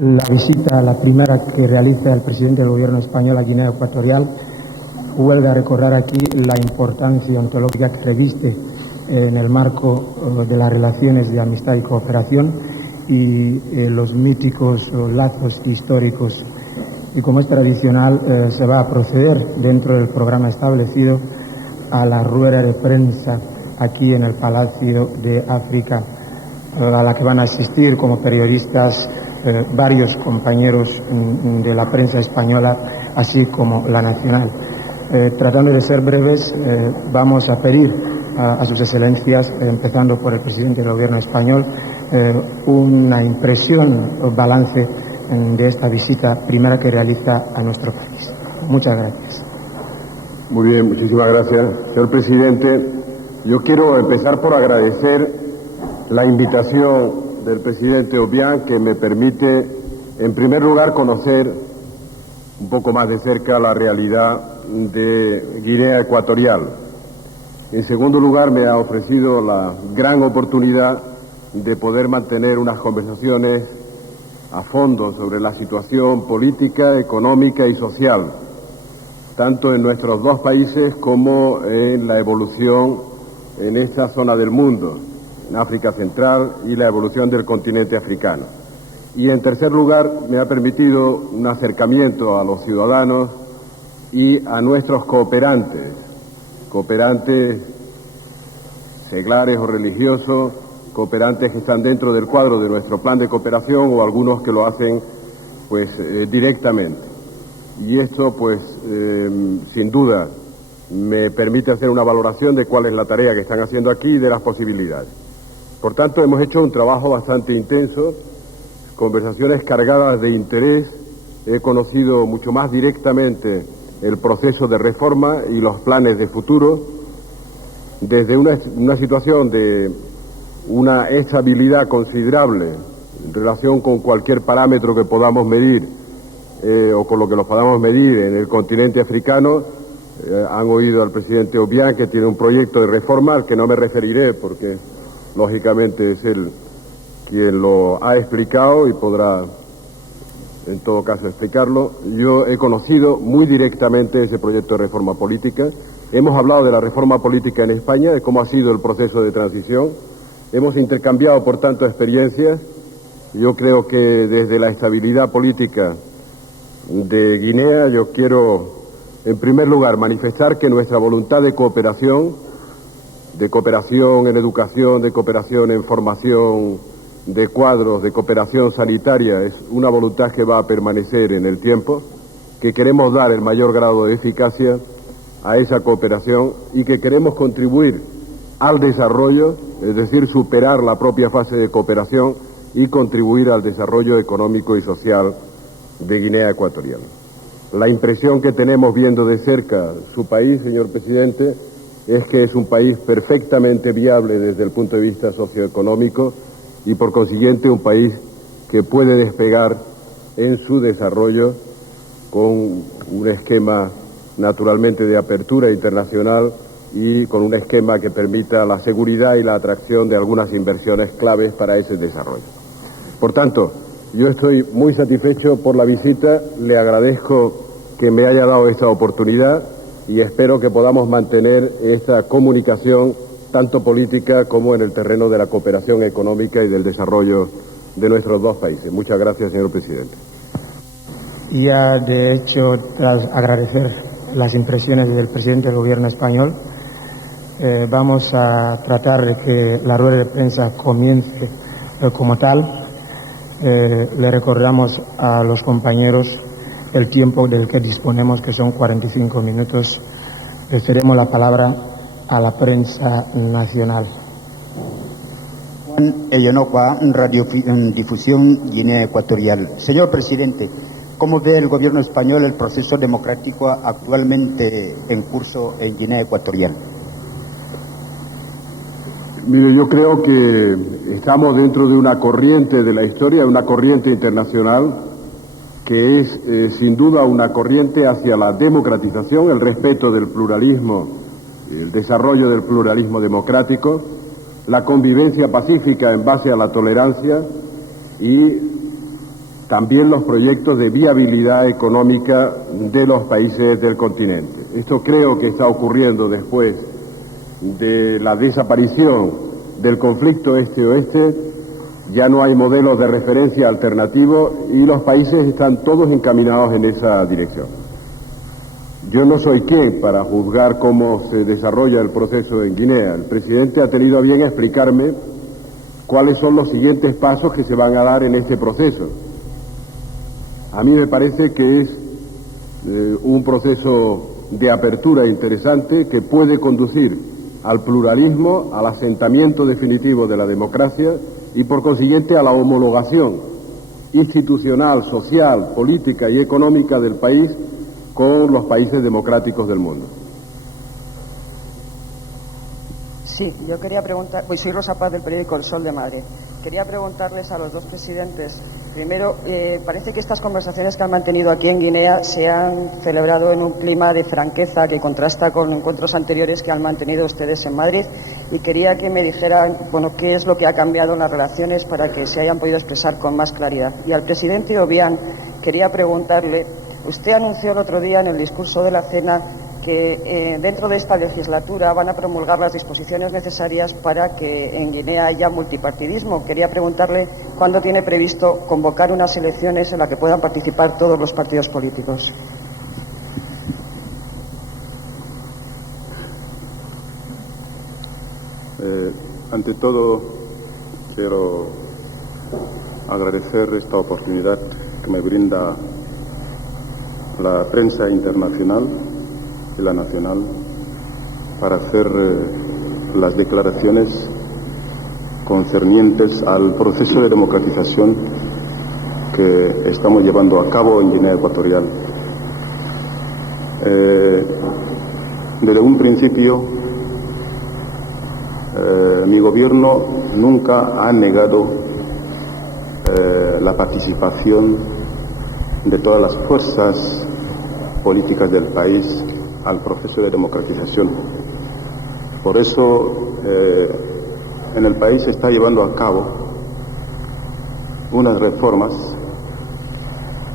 La visita, la primera que realiza el presidente del gobierno español a Guinea Ecuatorial, vuelve a recordar aquí la importancia ontológica que reviste en el marco de las relaciones de amistad y cooperación y los míticos lazos históricos. Y como es tradicional, se va a proceder dentro del programa establecido a la rueda de prensa aquí en el Palacio de África, a la que van a asistir como periodistas varios compañeros de la prensa española, así como la nacional. Tratando de ser breves, vamos a pedir a sus excelencias, empezando por el presidente del gobierno español, una impresión o balance de esta visita primera que realiza a nuestro país. Muchas gracias. Muy bien, muchísimas gracias. Señor presidente, yo quiero empezar por agradecer la invitación del presidente Obiang, que me permite, en primer lugar, conocer un poco más de cerca la realidad de Guinea Ecuatorial. En segundo lugar, me ha ofrecido la gran oportunidad de poder mantener unas conversaciones a fondo sobre la situación política, económica y social, tanto en nuestros dos países como en la evolución en esta zona del mundo, en África Central, y la evolución del continente africano. Y en tercer lugar, me ha permitido un acercamiento a los ciudadanos y a nuestros cooperantes seglares o religiosos, cooperantes que están dentro del cuadro de nuestro plan de cooperación o algunos que lo hacen directamente. Y esto sin duda me permite hacer una valoración de cuál es la tarea que están haciendo aquí y de las posibilidades. Por tanto, hemos hecho un trabajo bastante intenso, conversaciones cargadas de interés. He conocido mucho más directamente el proceso de reforma y los planes de futuro, desde una situación de una estabilidad considerable en relación con cualquier parámetro que podamos medir o con lo que los podamos medir en el continente africano. Han oído al presidente Obiang, que tiene un proyecto de reforma al que no me referiré porque lógicamente es él quien lo ha explicado y podrá en todo caso explicarlo. Yo he conocido muy directamente ese proyecto de reforma política. Hemos hablado de la reforma política en España, de cómo ha sido el proceso de transición. Hemos intercambiado, por tanto, experiencias. Yo creo que desde la estabilidad política de Guinea, yo quiero, en primer lugar, manifestar que nuestra voluntad de cooperación en educación, de cooperación en formación de cuadros, de cooperación sanitaria, es una voluntad que va a permanecer en el tiempo, que queremos dar el mayor grado de eficacia a esa cooperación y que queremos contribuir al desarrollo, es decir, superar la propia fase de cooperación y contribuir al desarrollo económico y social de Guinea Ecuatorial. La impresión que tenemos viendo de cerca su país, señor presidente, es que es un país perfectamente viable desde el punto de vista socioeconómico y por consiguiente un país que puede despegar en su desarrollo con un esquema naturalmente de apertura internacional y con un esquema que permita la seguridad y la atracción de algunas inversiones claves para ese desarrollo. Por tanto, yo estoy muy satisfecho por la visita, le agradezco que me haya dado esta oportunidad y espero que podamos mantener esta comunicación tanto política como en el terreno de la cooperación económica y del desarrollo de nuestros dos países. Muchas gracias, señor presidente. Ya, de hecho, tras agradecer las impresiones del presidente del gobierno español, vamos a tratar de que la rueda de prensa comience como tal. Le recordamos a los compañeros el tiempo del que disponemos, que son 45 minutos. Le cedemos la palabra a la prensa nacional. Juan Ellenocua, Radiodifusión Guinea Ecuatorial. Señor presidente, ¿cómo ve el gobierno español el proceso democrático actualmente en curso en Guinea Ecuatorial? Mire, yo creo que estamos dentro de una corriente de la historia, una corriente internacional que es sin duda una corriente hacia la democratización, el respeto del pluralismo, el desarrollo del pluralismo democrático, la convivencia pacífica en base a la tolerancia y también los proyectos de viabilidad económica de los países del continente. Esto creo que está ocurriendo después de la desaparición del conflicto este-oeste. Ya no hay modelos de referencia alternativos y los países están todos encaminados en esa dirección. Yo no soy quien para juzgar cómo se desarrolla el proceso en Guinea. El presidente ha tenido a bien explicarme cuáles son los siguientes pasos que se van a dar en este proceso. A mí me parece que es un proceso de apertura interesante que puede conducir al pluralismo, al asentamiento definitivo de la democracia y por consiguiente a la homologación institucional, social, política y económica del país con los países democráticos del mundo. Sí, yo quería preguntar, pues soy Rosa Paz del periódico El Sol de Madrid. Quería preguntarles a los dos presidentes, primero, parece que estas conversaciones que han mantenido aquí en Guinea se han celebrado en un clima de franqueza que contrasta con encuentros anteriores que han mantenido ustedes en Madrid, y quería que me dijeran, bueno, qué es lo que ha cambiado en las relaciones para que se hayan podido expresar con más claridad. Y al presidente Obiang quería preguntarle, usted anunció el otro día en el discurso de la cena que dentro de esta legislatura van a promulgar las disposiciones necesarias para que en Guinea haya multipartidismo. Quería preguntarle cuándo tiene previsto convocar unas elecciones en las que puedan participar todos los partidos políticos. Ante todo, quiero agradecer esta oportunidad que me brinda la prensa internacional y la nacional para hacer las declaraciones concernientes al proceso de democratización que estamos llevando a cabo en Guinea Ecuatorial. Desde un principio, mi gobierno nunca ha negado la participación de todas las fuerzas políticas del país al proceso de democratización. Por eso, en el país se está llevando a cabo unas reformas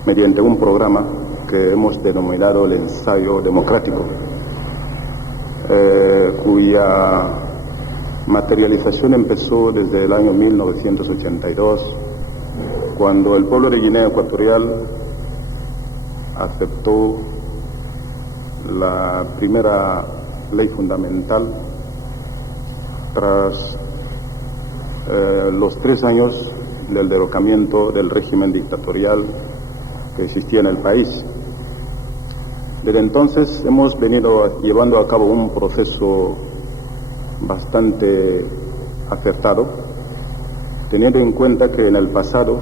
mediante un programa que hemos denominado el ensayo democrático, cuya materialización empezó desde el año 1982, cuando el pueblo de Guinea Ecuatorial aceptó la primera ley fundamental tras los 3 años del derrocamiento del régimen dictatorial que existía en el país. Desde entonces hemos venido llevando a cabo un proceso bastante acertado, teniendo en cuenta que en el pasado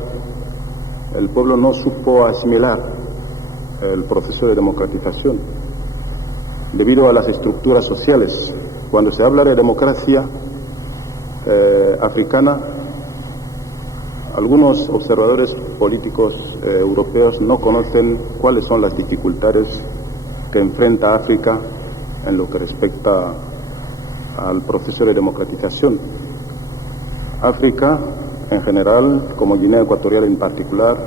el pueblo no supo asimilar el proceso de democratización debido a las estructuras sociales. Cuando se habla de democracia africana, algunos observadores políticos europeos no conocen cuáles son las dificultades que enfrenta África en lo que respecta al proceso de democratización. África, en general, como Guinea Ecuatorial en particular,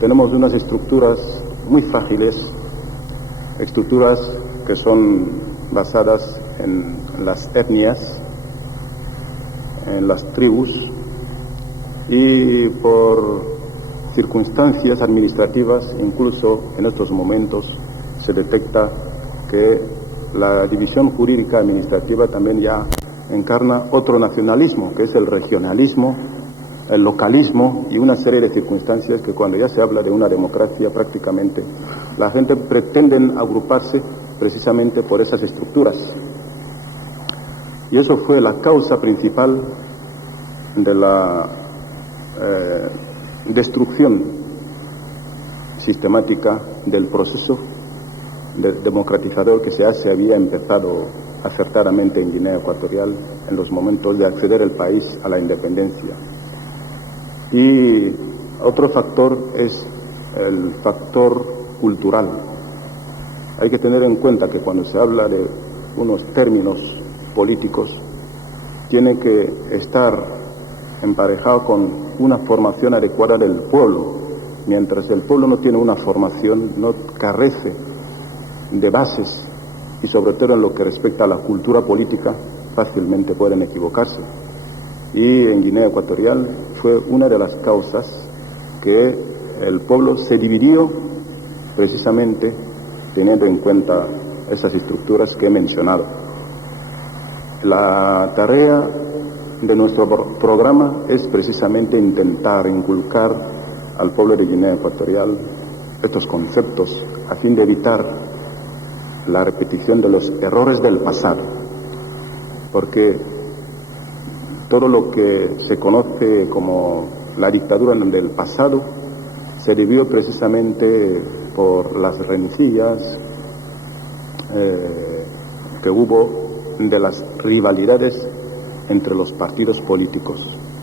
tenemos unas estructuras muy frágiles, estructuras que son basadas en las etnias, en las tribus, y por circunstancias administrativas, incluso en estos momentos, se detecta que la división jurídica administrativa también ya encarna otro nacionalismo, que es el regionalismo, el localismo y una serie de circunstancias que cuando ya se habla de una democracia prácticamente la gente pretende agruparse precisamente por esas estructuras. Y eso fue la causa principal de la destrucción sistemática del proceso democratizador que se había empezado acertadamente en Guinea Ecuatorial en los momentos de acceder el país a la independencia. Y otro factor es el factor cultural. Hay que tener en cuenta que cuando se habla de unos términos políticos, tiene que estar emparejado con una formación adecuada del pueblo, mientras el pueblo no tiene una formación, no carece de bases y sobre todo en lo que respecta a la cultura política, fácilmente pueden equivocarse. Y en Guinea Ecuatorial fue una de las causas que el pueblo se dividió precisamente teniendo en cuenta esas estructuras que he mencionado. La tarea de nuestro programa es precisamente intentar inculcar al pueblo de Guinea Ecuatorial estos conceptos a fin de evitar la repetición de los errores del pasado, porque todo lo que se conoce como la dictadura del pasado se debió precisamente por las rencillas que hubo de las rivalidades entre los partidos políticos.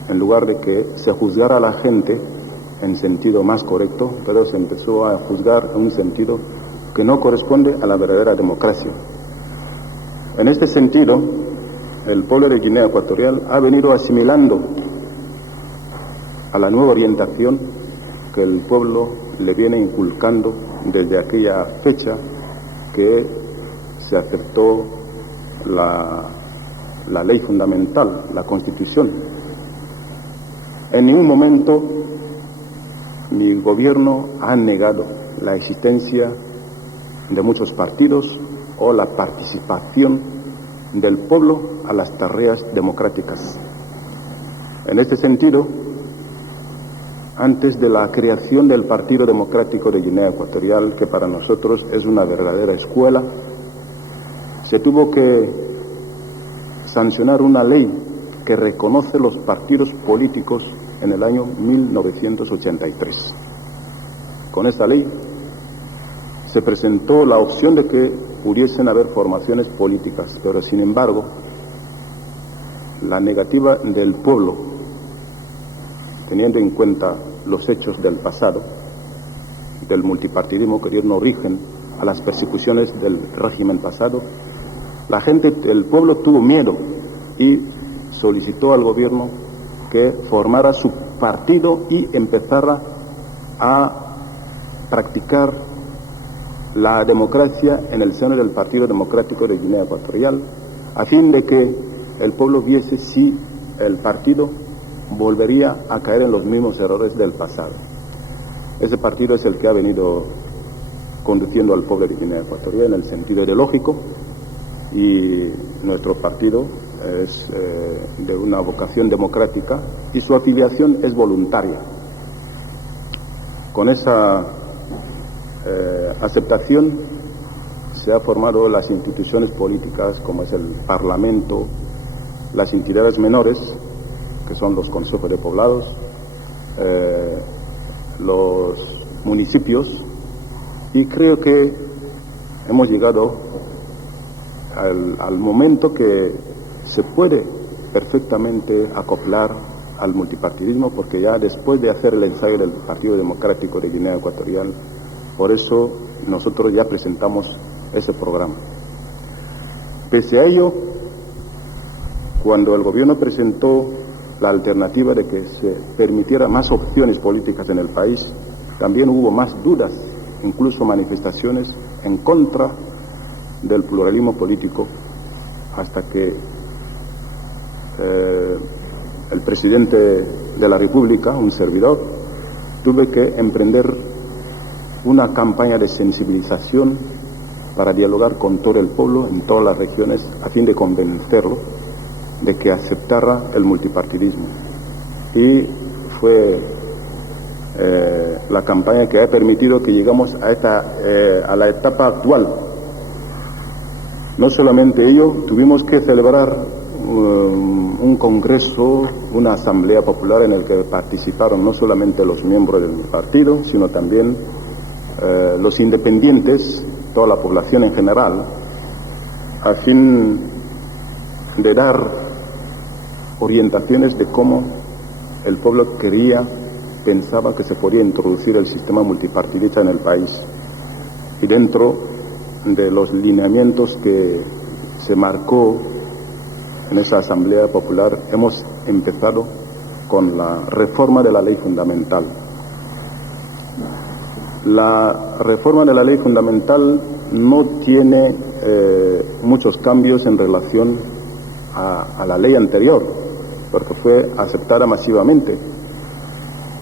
En lugar de que se juzgara a la gente en sentido más correcto, pero se empezó a juzgar en un sentido que no corresponde a la verdadera democracia. En este sentido, el pueblo de Guinea Ecuatorial ha venido asimilando a la nueva orientación que el pueblo le viene inculcando desde aquella fecha que se aceptó la ley fundamental, la Constitución. En ningún momento mi gobierno ha negado la existencia de muchos partidos o la participación del pueblo a las tareas democráticas. En este sentido, antes de la creación del Partido Democrático de Guinea Ecuatorial, que para nosotros es una verdadera escuela, se tuvo que sancionar una ley que reconoce los partidos políticos en el año 1983. Con esta ley se presentó la opción de que pudiesen haber formaciones políticas, pero sin embargo, la negativa del pueblo, teniendo en cuenta los hechos del pasado, del multipartidismo que dieron origen a las persecuciones del régimen pasado, la gente, el pueblo tuvo miedo y solicitó al gobierno que formara su partido y empezara a practicar la democracia en el seno del Partido Democrático de Guinea Ecuatorial, a fin de que el pueblo viese si el partido volvería a caer en los mismos errores del pasado. Ese partido es el que ha venido conduciendo al pueblo de Guinea Ecuatorial en el sentido ideológico, y nuestro partido es de una vocación democrática y su afiliación es voluntaria. Con esa aceptación se han formado las instituciones políticas como es el Parlamento, las entidades menores que son los consejos de poblados, los municipios, y creo que hemos llegado al momento que se puede perfectamente acoplar al multipartidismo, porque ya después de hacer el ensayo del Partido Democrático de Guinea Ecuatorial, por eso nosotros ya presentamos ese programa. Pese a ello, cuando el gobierno presentó la alternativa de que se permitiera más opciones políticas en el país, también hubo más dudas, incluso manifestaciones en contra del pluralismo político, hasta que el presidente de la República, un servidor, tuve que emprender una campaña de sensibilización para dialogar con todo el pueblo en todas las regiones a fin de convencerlo de que aceptara el multipartidismo. Y fue la campaña que ha permitido que llegamos a la etapa actual. No solamente ello, tuvimos que celebrar un congreso, una asamblea popular en el que participaron no solamente los miembros del partido, sino también los independientes, toda la población en general, a fin de dar orientaciones de cómo el pueblo pensaba que se podía introducir el sistema multipartidista en el país. Y dentro de los lineamientos que se marcó en esa Asamblea Popular, hemos empezado con la reforma de la ley fundamental. La reforma de la ley fundamental no tiene muchos cambios en relación a la ley anterior, porque fue aceptada masivamente.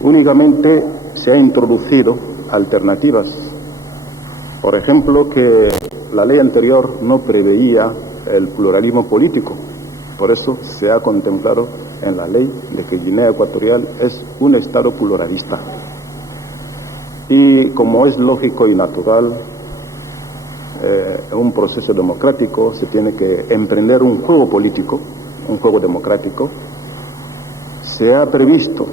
Únicamente se ha introducido alternativas. Por ejemplo, que la ley anterior no preveía el pluralismo político. Por eso se ha contemplado en la ley de que Guinea Ecuatorial es un Estado pluralista. Y como es lógico y natural, en un proceso democrático se tiene que emprender un juego político, un juego democrático. Se ha previsto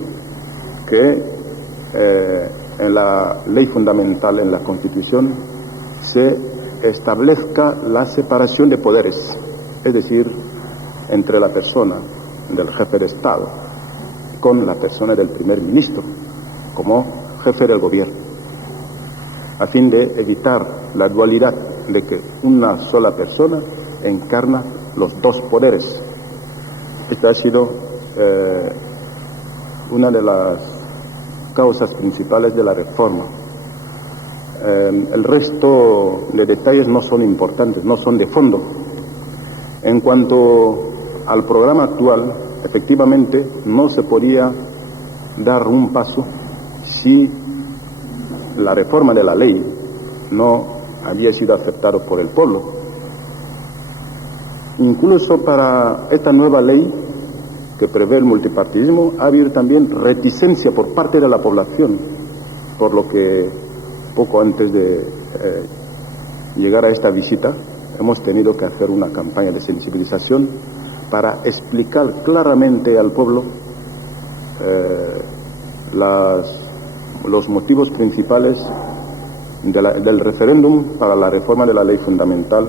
que en la ley fundamental, en la Constitución, se establezca la separación de poderes, es decir, entre la persona del jefe de Estado con la persona del primer ministro como jefe del gobierno, a fin de evitar la dualidad de que una sola persona encarna los dos poderes. Esta ha sido una de las causas principales de la reforma. El resto de detalles no son importantes, no son de fondo. En cuanto al programa actual, efectivamente no se podía dar un paso si la reforma de la ley no había sido aceptada por el pueblo. Incluso para esta nueva ley que prevé el multipartidismo ha habido también reticencia por parte de la población, por lo que poco antes de llegar a esta visita hemos tenido que hacer una campaña de sensibilización para explicar claramente al pueblo los motivos principales del referéndum para la reforma de la ley fundamental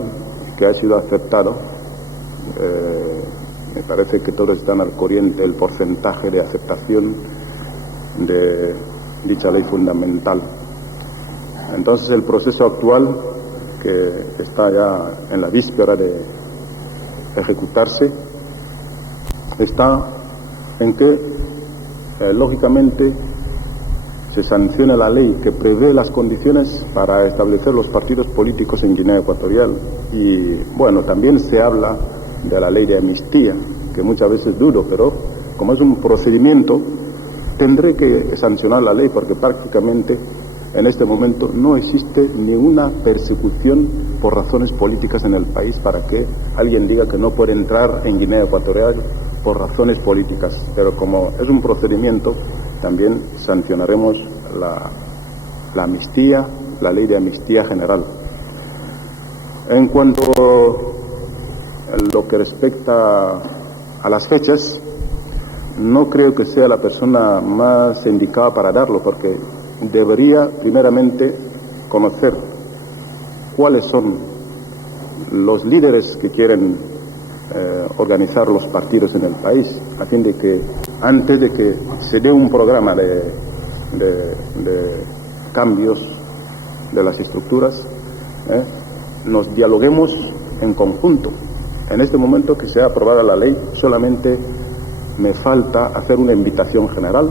que ha sido aceptado. Me parece que todos están al corriente del porcentaje de aceptación de dicha ley fundamental. Entonces el proceso actual, que está ya en la víspera de ejecutarse, está en que lógicamente se sanciona la ley que prevé las condiciones para establecer los partidos políticos en Guinea Ecuatorial. Y bueno, también se habla de la ley de amnistía, que muchas veces dudo, pero como es un procedimiento, tendré que sancionar la ley, porque prácticamente en este momento no existe ninguna persecución por razones políticas en el país para que alguien diga que no puede entrar en Guinea Ecuatorial por razones políticas. Pero como es un procedimiento, también sancionaremos la amnistía, la ley de amnistía general. En cuanto a lo que respecta a las fechas, no creo que sea la persona más indicada para darlo, porque debería primeramente conocer cuáles son los líderes que quieren organizar los partidos en el país, a fin de que antes de que se dé un programa de cambios de las estructuras, nos dialoguemos en conjunto. En este momento que se ha aprobada la ley, solamente me falta hacer una invitación general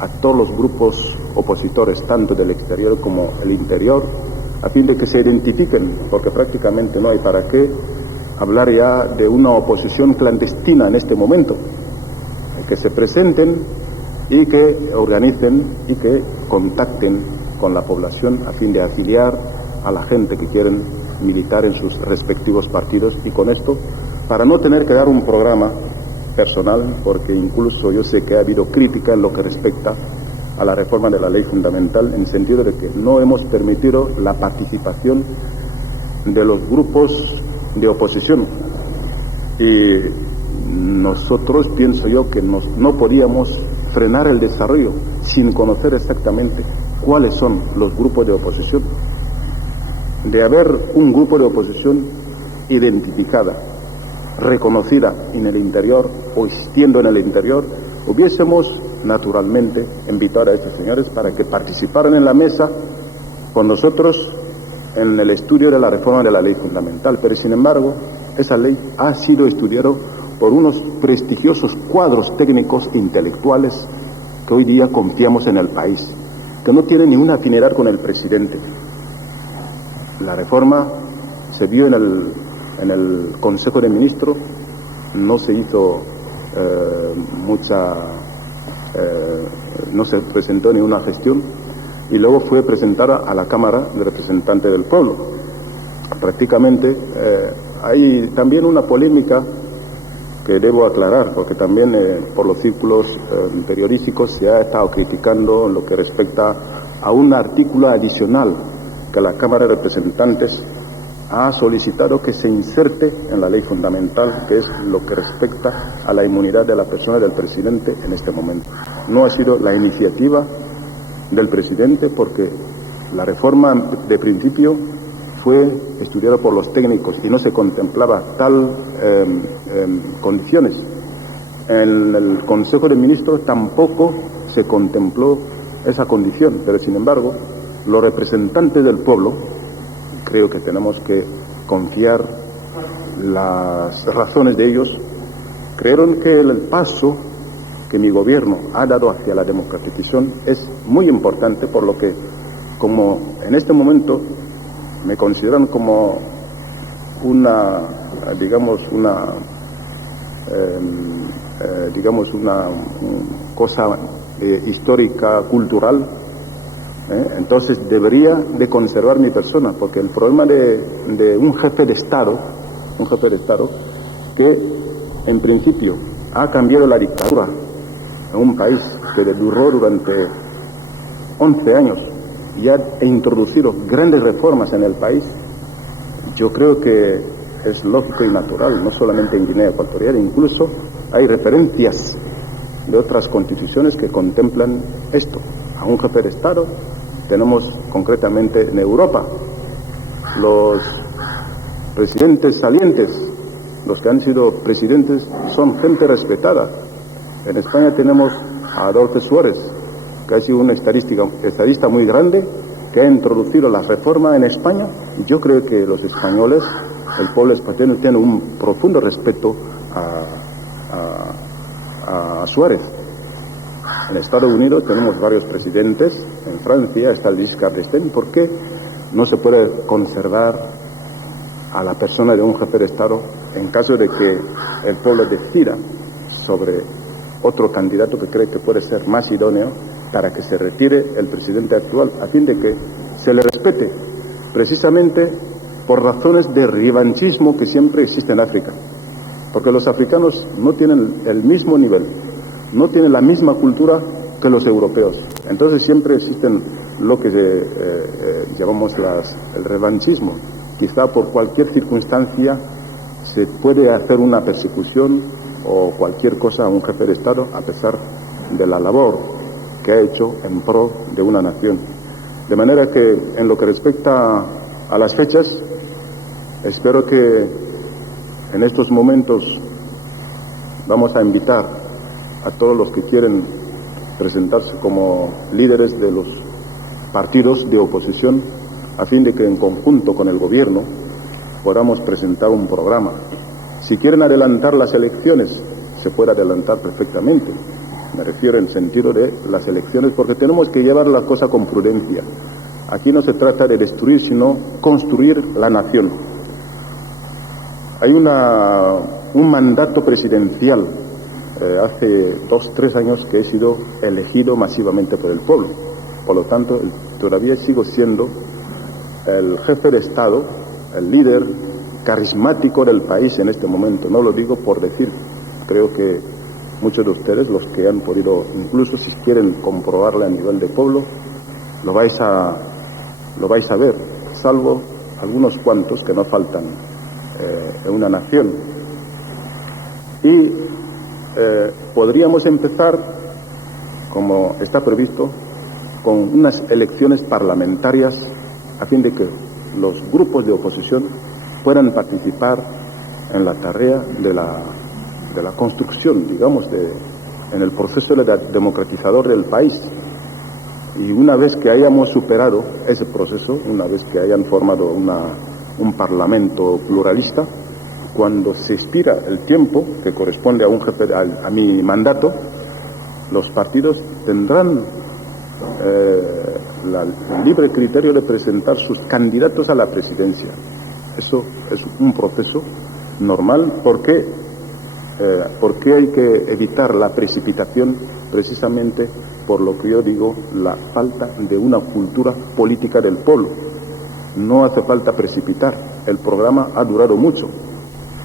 a todos los grupos opositores, tanto del exterior como el interior, a fin de que se identifiquen, porque prácticamente no hay para qué hablar ya de una oposición clandestina en este momento. Que se presenten y que organicen y que contacten con la población a fin de afiliar a la gente que quieren militar en sus respectivos partidos, y con esto, para no tener que dar un programa personal, porque incluso yo sé que ha habido crítica en lo que respecta a la reforma de la ley fundamental, en el sentido de que no hemos permitido la participación de los grupos de oposición. Y nosotros, pienso yo, que no podíamos frenar el desarrollo sin conocer exactamente cuáles son los grupos de oposición. De haber un grupo de oposición identificada, reconocida en el interior o existiendo en el interior, hubiésemos naturalmente invitado a estos señores para que participaran en la mesa con nosotros en el estudio de la reforma de la ley fundamental. Pero sin embargo, esa ley ha sido estudiada por unos prestigiosos cuadros técnicos intelectuales que hoy día confiamos en el país, que no tienen ninguna afinidad con el presidente. La reforma se vio en el Consejo de Ministros, no se hizo no se presentó ninguna gestión, y luego fue presentada a la Cámara de Representantes del Pueblo. Prácticamente hay también una polémica que debo aclarar, porque también por los círculos periodísticos se ha estado criticando en lo que respecta a un artículo adicional que la Cámara de Representantes ha solicitado que se inserte en la ley fundamental, que es lo que respecta a la inmunidad de la persona del presidente en este momento. No ha sido la iniciativa del presidente, porque la reforma de principio fue estudiada por los técnicos y no se contemplaba tal condiciones. En el Consejo de Ministros tampoco se contempló esa condición, pero sin embargo los representantes del pueblo, creo que tenemos que confiar las razones de ellos, creyeron que el paso que mi gobierno ha dado hacia la democratización es muy importante, por lo que, como en este momento me consideran como una cosa histórica, cultural, entonces debería de conservar mi persona, porque el problema de un jefe de Estado que en principio ha cambiado la dictadura en un país que duró durante 11 años y ha introducido grandes reformas en el país, yo creo que es lógico y natural, no solamente en Guinea Ecuatorial, incluso hay referencias de otras constituciones que contemplan esto, a un jefe de Estado. Tenemos concretamente en Europa los presidentes salientes, los que han sido presidentes son gente respetada. En España tenemos a Adolfo Suárez, que ha sido un estadista muy grande, que ha introducido la reforma en España, y yo creo que los españoles, el pueblo español, tiene un profundo respeto a Suárez. En Estados Unidos tenemos varios presidentes, en Francia está el Giscard d'Estaing. ¿Por qué no se puede conservar a la persona de un jefe de Estado en caso de que el pueblo decida sobre otro candidato que cree que puede ser más idóneo, para que se retire el presidente actual, a fin de que se le respete, precisamente por razones de revanchismo que siempre existe en África? Porque los africanos no tienen el mismo nivel, no tienen la misma cultura que los europeos. Entonces siempre existen lo que llamamos el revanchismo. Quizá por cualquier circunstancia se puede hacer una persecución o cualquier cosa a un jefe de Estado, a pesar de la labor que ha hecho en pro de una nación. De manera que, en lo que respecta a las fechas, espero que en estos momentos vamos a invitar a todos los que quieren presentarse como líderes de los partidos de oposición, a fin de que en conjunto con el gobierno podamos presentar un programa. Si quieren adelantar las elecciones, se puede adelantar perfectamente. Me refiero en sentido de las elecciones, porque tenemos que llevar la cosa con prudencia. Aquí no se trata de destruir, sino construir la nación. Hay un mandato presidencial hace 2-3 años que he sido elegido masivamente por el pueblo. Por lo tanto, todavía sigo siendo el jefe de Estado, el líder carismático del país en este momento. No lo digo por decir, creo que muchos de ustedes, los que han podido, incluso si quieren comprobarle a nivel de pueblo, lo vais a ver, salvo algunos cuantos que no faltan en una nación. Y podríamos empezar, como está previsto, con unas elecciones parlamentarias, a fin de que los grupos de oposición puedan participar en la tarea de la construcción, digamos, en el proceso democratizador del país. Y una vez que hayamos superado ese proceso, una vez que hayan formado un parlamento pluralista, cuando se expira el tiempo que corresponde a un jefe, a mi mandato, los partidos tendrán el libre criterio de presentar sus candidatos a la presidencia. Eso es un proceso normal porque hay que evitar la precipitación precisamente por lo que yo digo, la falta de una cultura política del pueblo. No hace falta precipitar. El programa ha durado mucho.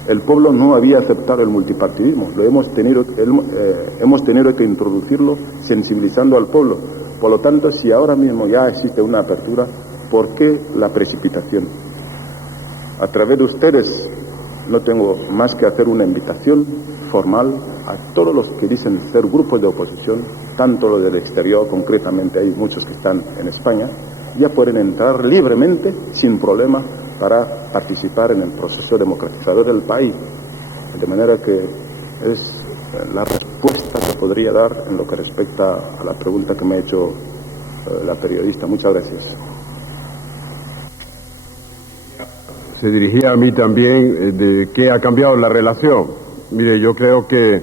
El pueblo no había aceptado el multipartidismo. Hemos tenido que introducirlo sensibilizando al pueblo. Por lo tanto, si ahora mismo ya existe una apertura, ¿por qué la precipitación? A través de ustedes no tengo más que hacer una invitación formal a todos los que dicen ser grupos de oposición, tanto los del exterior, concretamente hay muchos que están en España, ya pueden entrar libremente, sin problema, para participar en el proceso democratizador del país. De manera que es la respuesta que podría dar en lo que respecta a la pregunta que me ha hecho la periodista. Muchas gracias. Se dirigía a mí también de qué ha cambiado la relación. Mire, yo creo que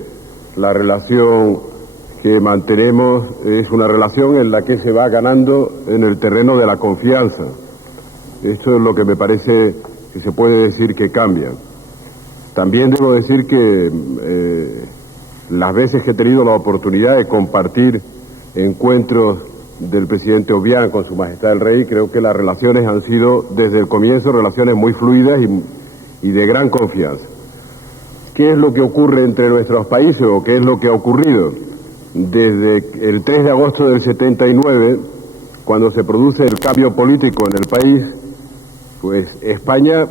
la relación que mantenemos es una relación en la que se va ganando en el terreno de la confianza. Esto es lo que me parece que se puede decir que cambia. También debo decir que las veces que he tenido la oportunidad de compartir encuentros del presidente Obiang con Su Majestad el Rey, creo que las relaciones han sido desde el comienzo relaciones muy fluidas y de gran confianza. ¿Qué es lo que ocurre entre nuestros países o qué es lo que ha ocurrido? Desde el 3 de agosto del 79, cuando se produce el cambio político en el país, pues España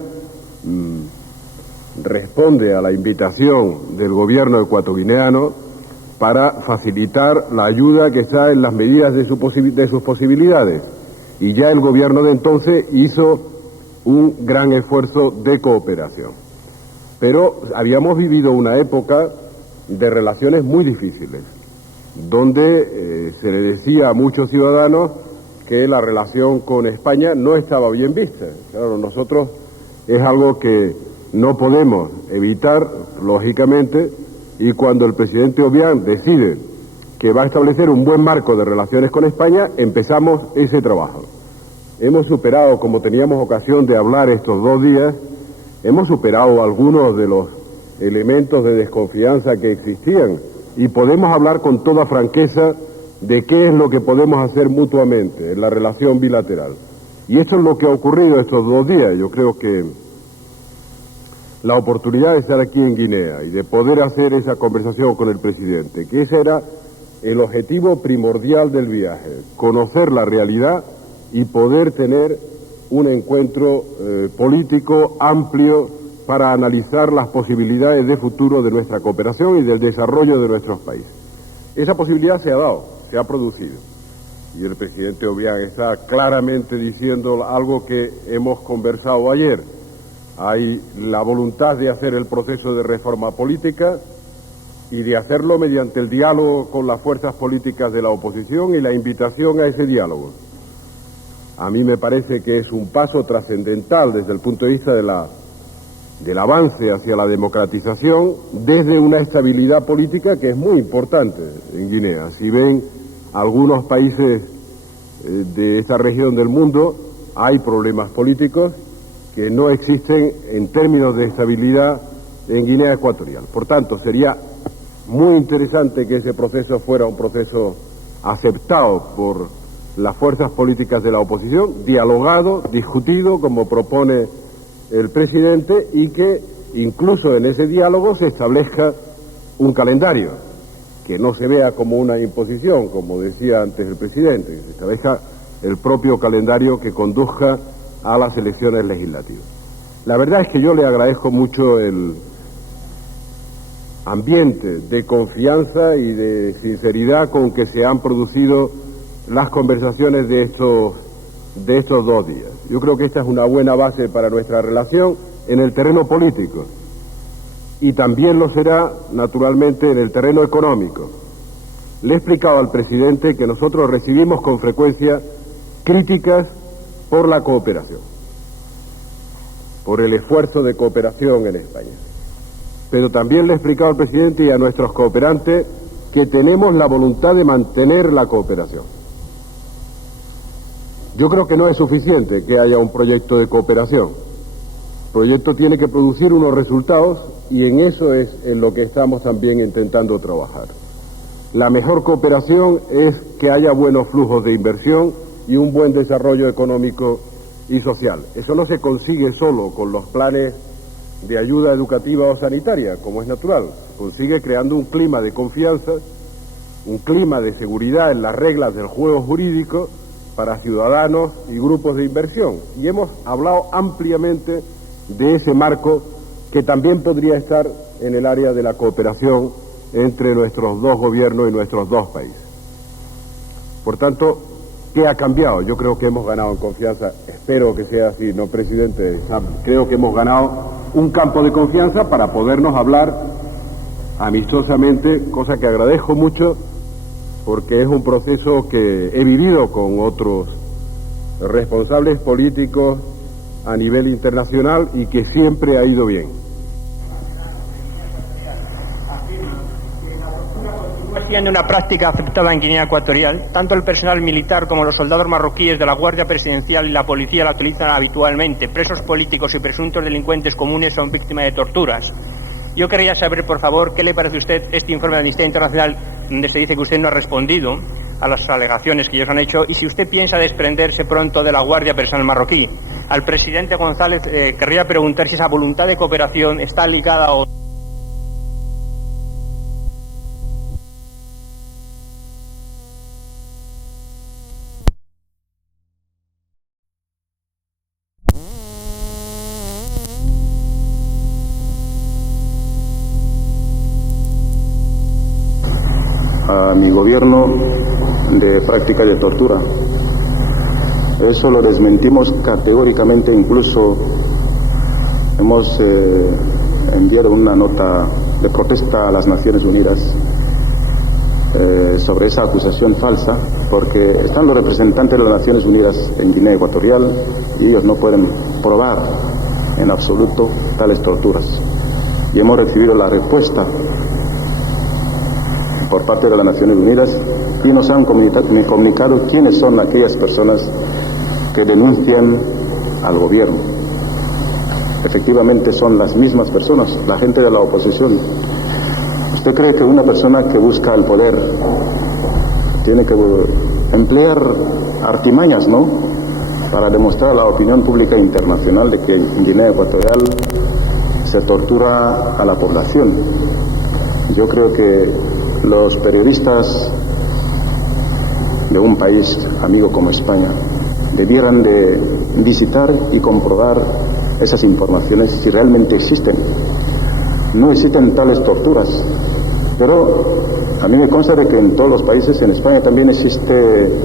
responde a la invitación del gobierno ecuatoguineano para facilitar la ayuda que está en las medidas de sus posibilidades. Y ya el gobierno de entonces hizo un gran esfuerzo de cooperación. Pero habíamos vivido una época de relaciones muy difíciles, donde se le decía a muchos ciudadanos que la relación con España no estaba bien vista. Claro, nosotros es algo que no podemos evitar, lógicamente, y cuando el presidente Obiang decide que va a establecer un buen marco de relaciones con España, empezamos ese trabajo. Hemos superado, como teníamos ocasión de hablar estos 2 días, hemos superado algunos de los elementos de desconfianza que existían y podemos hablar con toda franqueza de qué es lo que podemos hacer mutuamente en la relación bilateral. Y esto es lo que ha ocurrido estos 2 días. Yo creo que la oportunidad de estar aquí en Guinea y de poder hacer esa conversación con el presidente, que ese era el objetivo primordial del viaje, conocer la realidad y poder tener un encuentro político amplio para analizar las posibilidades de futuro de nuestra cooperación y del desarrollo de nuestros países. Esa posibilidad se ha dado, se ha producido. Y el presidente Obiang está claramente diciendo algo que hemos conversado ayer. Hay la voluntad de hacer el proceso de reforma política y de hacerlo mediante el diálogo con las fuerzas políticas de la oposición y la invitación a ese diálogo. A mí me parece que es un paso trascendental desde el punto de vista del avance hacia la democratización, desde una estabilidad política que es muy importante en Guinea. Si ven algunos países de esta región del mundo, hay problemas políticos que no existen en términos de estabilidad en Guinea Ecuatorial. Por tanto, sería muy interesante que ese proceso fuera un proceso aceptado por las fuerzas políticas de la oposición, dialogado, discutido, como propone el presidente, y que incluso en ese diálogo se establezca un calendario, que no se vea como una imposición, como decía antes el presidente, que se establezca el propio calendario que conduzca a las elecciones legislativas. La verdad es que yo le agradezco mucho el ambiente de confianza y de sinceridad con que se han producido las conversaciones de estos 2 días. Yo creo que esta es una buena base para nuestra relación en el terreno político y también lo será naturalmente en el terreno económico. Le he explicado al presidente que nosotros recibimos con frecuencia críticas por la cooperación, por el esfuerzo de cooperación en España. Pero también le he explicado al presidente y a nuestros cooperantes que tenemos la voluntad de mantener la cooperación. Yo creo que no es suficiente que haya un proyecto de cooperación. El proyecto tiene que producir unos resultados y en eso es en lo que estamos también intentando trabajar. La mejor cooperación es que haya buenos flujos de inversión y un buen desarrollo económico y social. Eso no se consigue solo con los planes de ayuda educativa o sanitaria, como es natural. Se consigue creando un clima de confianza, un clima de seguridad en las reglas del juego jurídico para ciudadanos y grupos de inversión. Y hemos hablado ampliamente de ese marco que también podría estar en el área de la cooperación entre nuestros dos gobiernos y nuestros dos países. Por tanto, ¿qué ha cambiado? Yo creo que hemos ganado en confianza, espero que sea así, ¿no, presidente? Creo que hemos ganado un campo de confianza para podernos hablar amistosamente, cosa que agradezco mucho, porque es un proceso que he vivido con otros responsables políticos a nivel internacional y que siempre ha ido bien. Siendo una práctica aceptada en Guinea Ecuatorial, tanto el personal militar como los soldados marroquíes de la Guardia Presidencial y la policía la utilizan habitualmente. Presos políticos y presuntos delincuentes comunes son víctimas de torturas. Yo querría saber, por favor, qué le parece a usted este informe de Amnistía Internacional donde se dice que usted no ha respondido a las alegaciones que ellos han hecho y si usted piensa desprenderse pronto de la Guardia Personal marroquí. Al presidente González querría preguntar si esa voluntad de cooperación está ligada o a mi gobierno de práctica de tortura. Eso lo desmentimos categóricamente, incluso hemos enviado una nota de protesta a las Naciones Unidas sobre esa acusación falsa, porque están los representantes de las Naciones Unidas en Guinea Ecuatorial y ellos no pueden probar en absoluto tales torturas. Y hemos recibido la respuesta por parte de las Naciones Unidas y nos han comunicado quiénes son aquellas personas que denuncian al gobierno. Efectivamente son las mismas personas, la gente de la oposición. ¿Usted cree que una persona que busca el poder tiene que emplear artimañas, ¿no?, para demostrar a la opinión pública internacional de que en Guinea Ecuatorial se tortura a la población? Yo creo que los periodistas de un país amigo como España debieran de visitar y comprobar esas informaciones si realmente existen. No existen tales torturas, pero a mí me consta de que en todos los países, en España también existe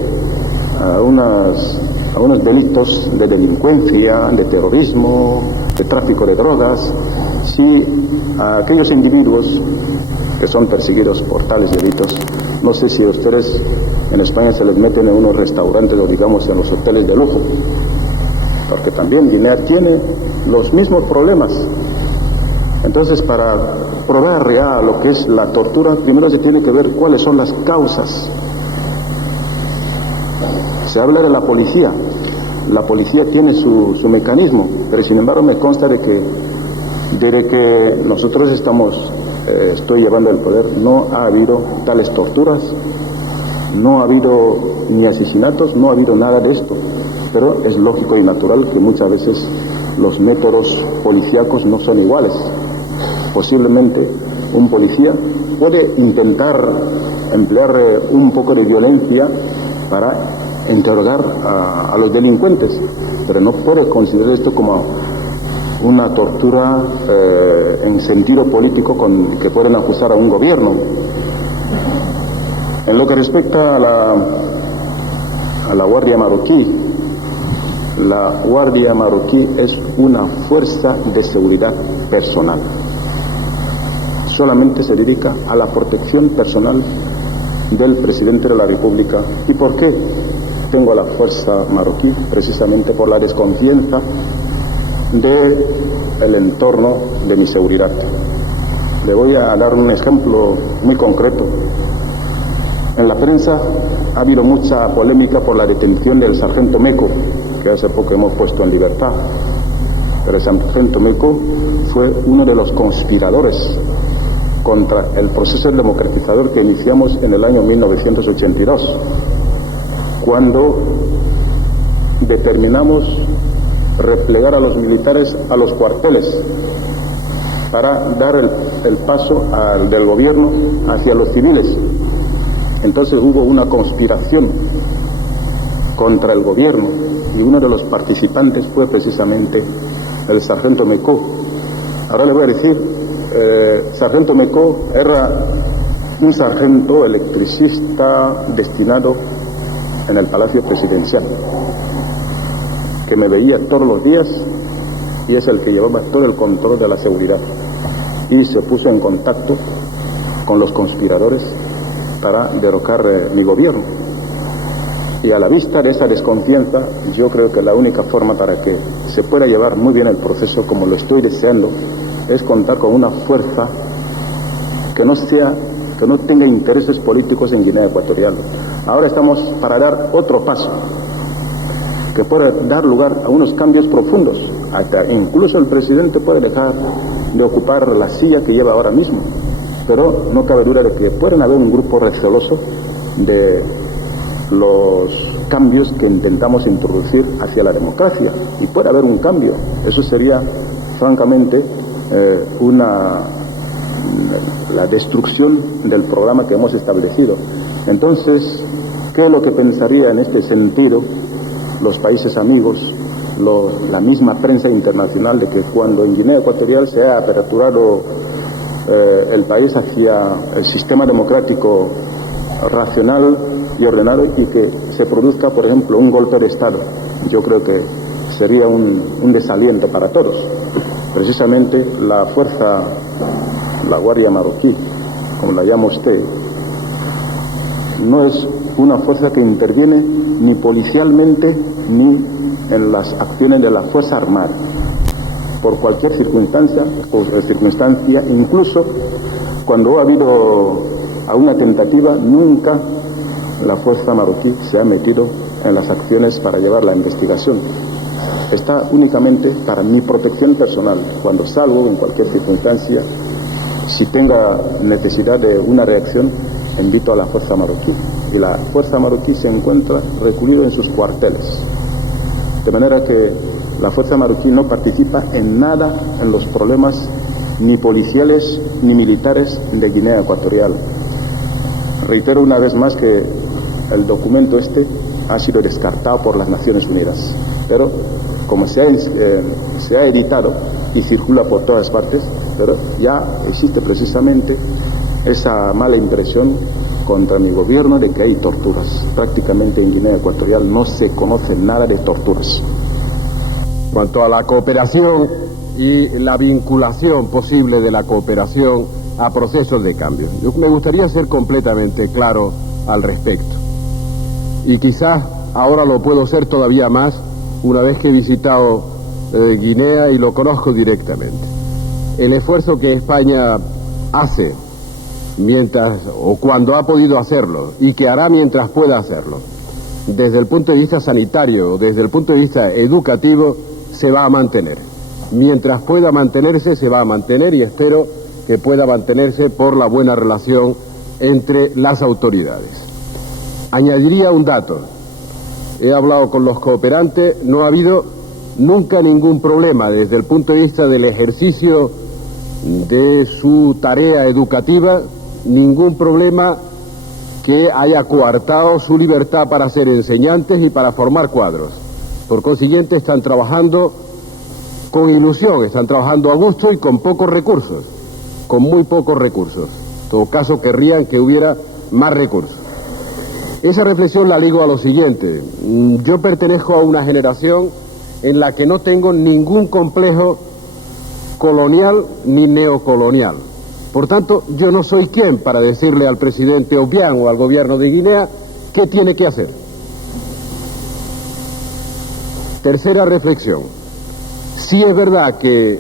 algunos delitos de delincuencia, de terrorismo, de tráfico de drogas. Si a aquellos individuos que son perseguidos por tales delitos, no sé si a ustedes en España se les meten en unos restaurantes o digamos en los hoteles de lujo, porque también Guinea tiene los mismos problemas. Entonces, para probar ya lo que es la tortura, primero se tiene que ver cuáles son las causas. Se habla de la policía tiene su mecanismo, pero sin embargo me consta de que desde que nosotros estoy llevando el poder, no ha habido tales torturas, no ha habido ni asesinatos, no ha habido nada de esto. Pero es lógico y natural que muchas veces los métodos policíacos no son iguales. Posiblemente un policía puede intentar emplear un poco de violencia para interrogar a los delincuentes, pero no puede considerar esto como una tortura en sentido político con que pueden acusar a un gobierno. En lo que respecta a la Guardia Marroquí, la Guardia Marroquí es una fuerza de seguridad personal. Solamente se dedica a la protección personal del presidente de la República. ¿Y por qué tengo a la fuerza marroquí? Precisamente por la desconfianza del entorno de mi seguridad. Le voy a dar un ejemplo muy concreto. En la prensa ha habido mucha polémica por la detención del sargento Meco, que hace poco hemos puesto en libertad. Pero el sargento Meco fue uno de los conspiradores contra el proceso democratizador que iniciamos en el año 1982, cuando determinamos replegar a los militares a los cuarteles para dar el paso del gobierno hacia los civiles. Entonces hubo una conspiración contra el gobierno y uno de los participantes fue precisamente el sargento Meco. Ahora le voy a decir, sargento Meco era un sargento electricista destinado en el Palacio Presidencial, que me veía todos los días y es el que llevaba todo el control de la seguridad. Y se puso en contacto con los conspiradores para derrocar mi gobierno. Y a la vista de esa desconfianza, yo creo que la única forma para que se pueda llevar muy bien el proceso, como lo estoy deseando, es contar con una fuerza que no tenga intereses políticos en Guinea Ecuatorial. Ahora estamos para dar otro paso, que puede dar lugar a unos cambios profundos. Hasta incluso el presidente puede dejar de ocupar la silla que lleva ahora mismo, pero no cabe duda de que pueden haber un grupo receloso de los cambios que intentamos introducir hacia la democracia, y puede haber un cambio. Eso sería francamente la destrucción del programa que hemos establecido. Entonces, ¿qué es lo que pensaría en este sentido los países amigos, la misma prensa internacional, de que cuando en Guinea Ecuatorial se ha aperturado el país hacia el sistema democrático racional y ordenado y que se produzca, por ejemplo, un golpe de Estado? Yo creo que sería un desaliento para todos. Precisamente la fuerza, la Guardia Marroquí, como la llama usted, no es una fuerza que interviene ni policialmente ni en las acciones de la Fuerza Armada. Por cualquier circunstancia, incluso cuando ha habido alguna tentativa, nunca la Fuerza Marroquí se ha metido en las acciones para llevar la investigación. Está únicamente para mi protección personal. Cuando salgo, en cualquier circunstancia, si tenga necesidad de una reacción, invito a la Fuerza Marroquí. Y la Fuerza Marroquí se encuentra recluida en sus cuarteles. De manera que la Fuerza Marroquí no participa en nada en los problemas ni policiales ni militares de Guinea Ecuatorial. Reitero una vez más que el documento este ha sido descartado por las Naciones Unidas. Pero como se ha editado y circula por todas partes, pero ya existe precisamente esa mala impresión contra mi gobierno de que hay torturas. Prácticamente en Guinea Ecuatorial no se conoce nada de torturas. En cuanto a la cooperación y la vinculación posible de la cooperación a procesos de cambio, yo me gustaría ser completamente claro al respecto. Y quizás ahora lo puedo ser todavía más una vez que he visitado Guinea y lo conozco directamente. El esfuerzo que España hace mientras o cuando ha podido hacerlo y que hará mientras pueda hacerlo, desde el punto de vista sanitario, desde el punto de vista educativo, se va a mantener. Mientras pueda mantenerse, se va a mantener, y espero que pueda mantenerse por la buena relación entre las autoridades. Añadiría un dato. He hablado con los cooperantes, no ha habido nunca ningún problema desde el punto de vista del ejercicio de su tarea educativa, ningún problema que haya coartado su libertad para ser enseñantes y para formar cuadros. Por consiguiente, están trabajando con ilusión, están trabajando a gusto y con pocos recursos, con muy pocos recursos. En todo caso, querrían que hubiera más recursos. Esa reflexión la ligo a lo siguiente. Yo pertenezco a una generación en la que no tengo ningún complejo colonial ni neocolonial. Por tanto, yo no soy quien para decirle al presidente Obiang o al gobierno de Guinea qué tiene que hacer. Tercera reflexión. Sí es verdad que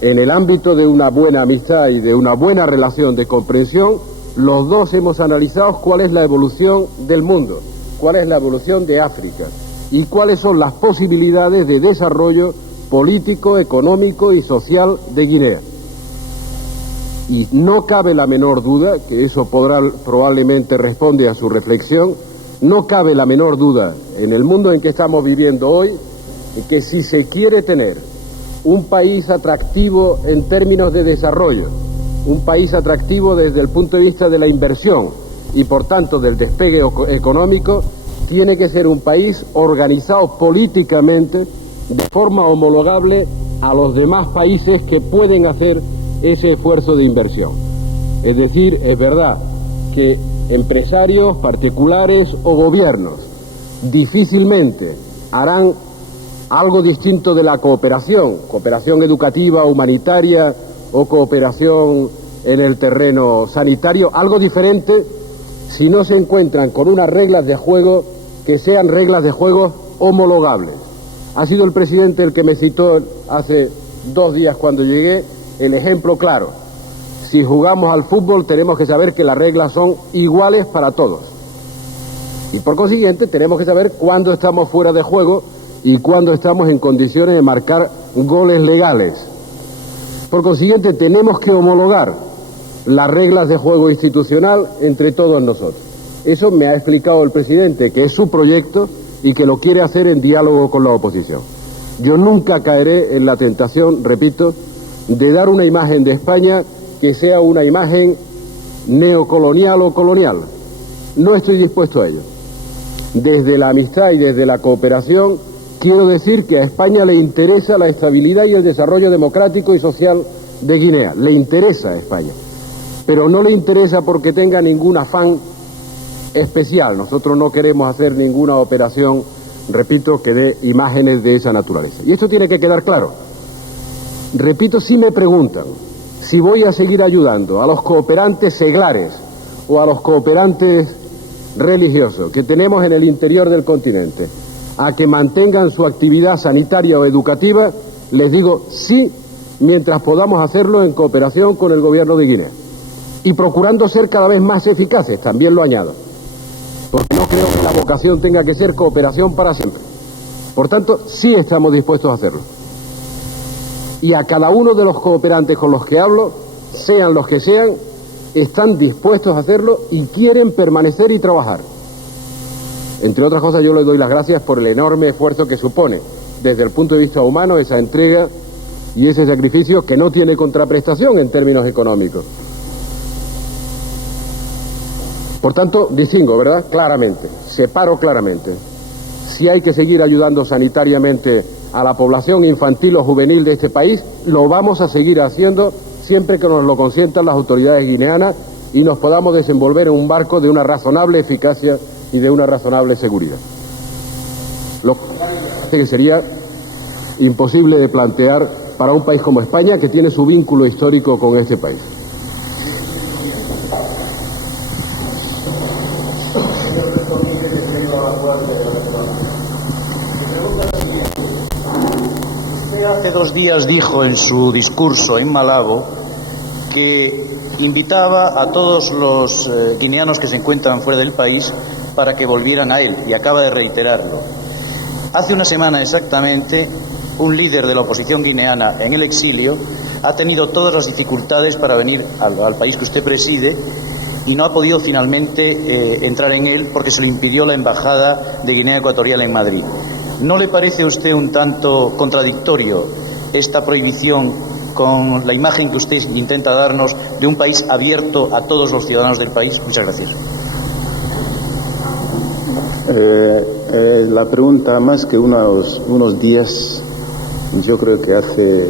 en el ámbito de una buena amistad y de una buena relación de comprensión, los dos hemos analizado cuál es la evolución del mundo, cuál es la evolución de África y cuáles son las posibilidades de desarrollo político, económico y social de Guinea. Y no cabe la menor duda, que eso probablemente responde a su reflexión, no cabe la menor duda en el mundo en que estamos viviendo hoy, que si se quiere tener un país atractivo en términos de desarrollo, un país atractivo desde el punto de vista de la inversión y por tanto del despegue económico, tiene que ser un país organizado políticamente de forma homologable a los demás países que pueden hacer ese esfuerzo de inversión. Es decir, es verdad que empresarios particulares o gobiernos difícilmente harán algo distinto de la cooperación educativa, humanitaria o cooperación en el terreno sanitario, algo diferente si no se encuentran con unas reglas de juego que sean reglas de juego homologables. Ha sido el presidente el que me citó hace 2 días cuando llegué el ejemplo claro. Si jugamos al fútbol tenemos que saber que las reglas son iguales para todos. Y por consiguiente tenemos que saber cuándo estamos fuera de juego y cuándo estamos en condiciones de marcar goles legales. Por consiguiente tenemos que homologar las reglas de juego institucional entre todos nosotros. Eso me ha explicado el presidente, que es su proyecto y que lo quiere hacer en diálogo con la oposición. Yo nunca caeré en la tentación, repito, de dar una imagen de España que sea una imagen neocolonial o colonial. No estoy dispuesto a ello. Desde la amistad y desde la cooperación quiero decir que a España le interesa la estabilidad y el desarrollo democrático y social de Guinea. Le interesa a España. Pero no le interesa porque tenga ningún afán especial. Nosotros no queremos hacer ninguna operación, repito, que dé imágenes de esa naturaleza. Y esto tiene que quedar claro. Repito, si me preguntan si voy a seguir ayudando a los cooperantes seglares o a los cooperantes religiosos que tenemos en el interior del continente a que mantengan su actividad sanitaria o educativa, les digo sí, mientras podamos hacerlo en cooperación con el gobierno de Guinea. Y procurando ser cada vez más eficaces, también lo añado. Porque no creo que la vocación tenga que ser cooperación para siempre. Por tanto, sí estamos dispuestos a hacerlo. Y a cada uno de los cooperantes con los que hablo, sean los que sean, están dispuestos a hacerlo y quieren permanecer y trabajar. Entre otras cosas, yo les doy las gracias por el enorme esfuerzo que supone, desde el punto de vista humano, esa entrega y ese sacrificio que no tiene contraprestación en términos económicos. Por tanto, distingo, ¿verdad? Claramente, separo claramente. Si hay que seguir ayudando sanitariamente a la población infantil o juvenil de este país, lo vamos a seguir haciendo siempre que nos lo consientan las autoridades guineanas y nos podamos desenvolver en un barco de una razonable eficacia y de una razonable seguridad. Lo que sería imposible de plantear para un país como España, que tiene su vínculo histórico con este país. Hace 2 días dijo en su discurso en Malabo que invitaba a todos los guineanos que se encuentran fuera del país para que volvieran a él, y acaba de reiterarlo. Hace una semana exactamente, un líder de la oposición guineana en el exilio ha tenido todas las dificultades para venir al país que usted preside y no ha podido finalmente entrar en él porque se lo impidió la embajada de Guinea Ecuatorial en Madrid. ¿No le parece a usted un tanto contradictorio esta prohibición con la imagen que usted intenta darnos de un país abierto a todos los ciudadanos del país? Muchas gracias. La pregunta, más que unos días, yo creo que hace,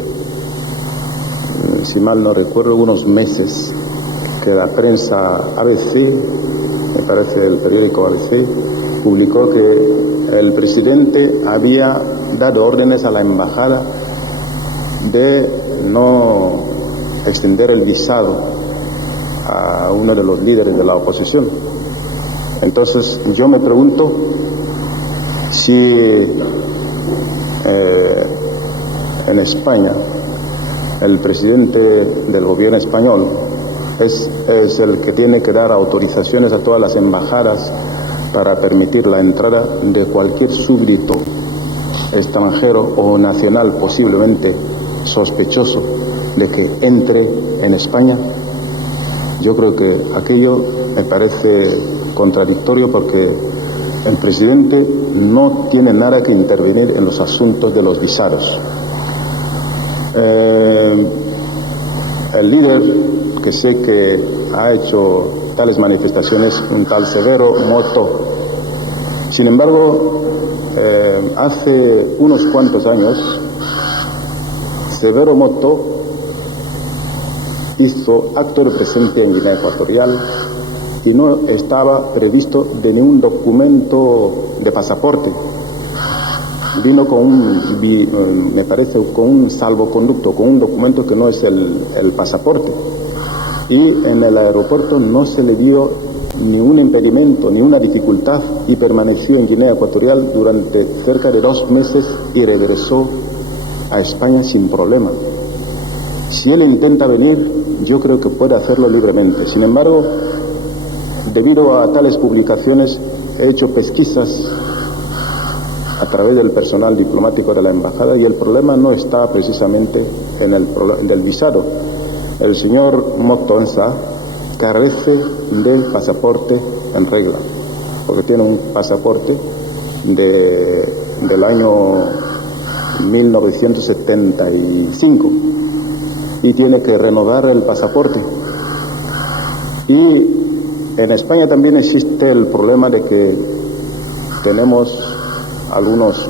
si mal no recuerdo, unos meses, que la prensa ABC, me parece el periódico ABC, publicó que el presidente había dado órdenes a la embajada de no extender el visado a uno de los líderes de la oposición. Entonces yo me pregunto si en España el presidente del gobierno español es el que tiene que dar autorizaciones a todas las embajadas para permitir la entrada de cualquier súbdito extranjero o nacional posiblemente sospechoso de que entre en España. Yo creo que aquello me parece contradictorio, porque el presidente no tiene nada que intervenir en los asuntos de los visados. El líder, que sé que ha hecho tales manifestaciones, un tal Severo Moto, sin embargo, hace unos cuantos años, Severo Moto hizo acto de presencia en Guinea Ecuatorial y no estaba previsto de ningún documento de pasaporte. Vino con me parece, con un salvoconducto, con un documento que no es el pasaporte. Y en el aeropuerto no se le dio ningún impedimento, ni una dificultad, y permaneció en Guinea Ecuatorial durante cerca de 2 meses y regresó a España sin problema. Si él intenta venir, yo creo que puede hacerlo libremente. Sin embargo, debido a tales publicaciones, he hecho pesquisas a través del personal diplomático de la embajada, y el problema no está precisamente en el visado. El señor Motonsa carece de pasaporte en regla, porque tiene un pasaporte del año 1975 y tiene que renovar el pasaporte. Y en España también existe el problema de que tenemos algunos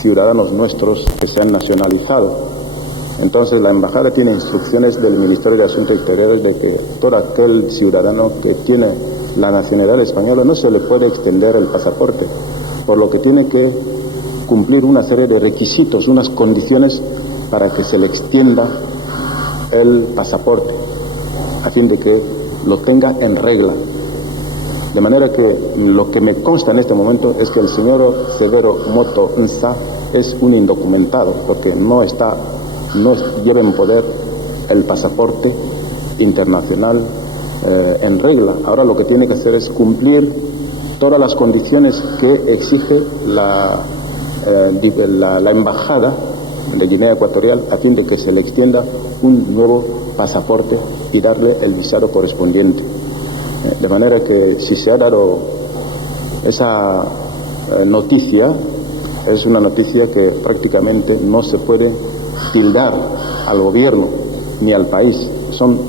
ciudadanos nuestros que se han nacionalizado. Entonces la embajada tiene instrucciones del Ministerio de Asuntos Exteriores de que todo aquel ciudadano que tiene la nacionalidad española no se le puede extender el pasaporte, por lo que tiene que cumplir una serie de requisitos, unas condiciones para que se le extienda el pasaporte, a fin de que lo tenga en regla. De manera que lo que me consta en este momento es que el señor Severo Moto Nsa es un indocumentado, porque no lleva en poder el pasaporte internacional en regla. Ahora lo que tiene que hacer es cumplir todas las condiciones que exige la embajada de Guinea Ecuatorial, a fin de que se le extienda un nuevo pasaporte y darle el visado correspondiente. De manera que si se ha dado esa noticia, es una noticia que prácticamente no se puede tildar al gobierno ni al país. Son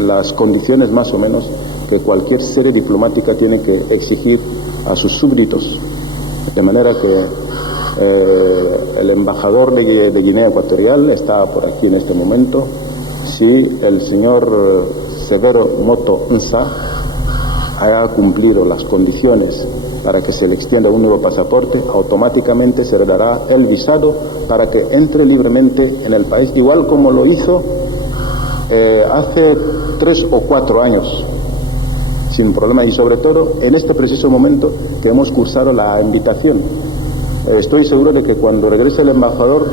las condiciones más o menos que cualquier sede diplomática tiene que exigir a sus súbditos. De manera que el embajador de Guinea Ecuatorial está por aquí en este momento. Si el señor Severo Moto Nsa haya cumplido las condiciones para que se le extienda un nuevo pasaporte, automáticamente se le dará el visado para que entre libremente en el país, igual como lo hizo hace 3 o 4 años, sin problema, y sobre todo en este preciso momento que hemos cursado la invitación. Estoy seguro de que cuando regrese el embajador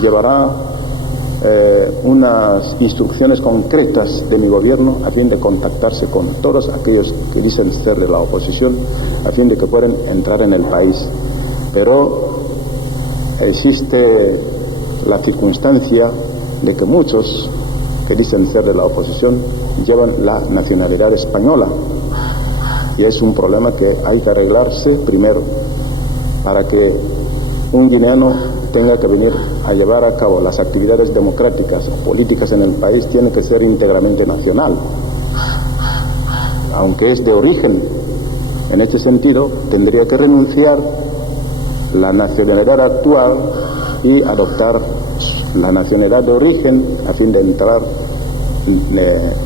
llevará unas instrucciones concretas de mi gobierno a fin de contactarse con todos aquellos que dicen ser de la oposición, a fin de que puedan entrar en el país. Pero existe la circunstancia de que muchos que dicen ser de la oposición llevan la nacionalidad española, y es un problema que hay que arreglarse primero. Para que un guineano tenga que venir a llevar a cabo las actividades democráticas o políticas en el país, tiene que ser íntegramente nacional, aunque es de origen. En este sentido, tendría que renunciar la nacionalidad actual y adoptar la nacionalidad de origen, a fin de entrar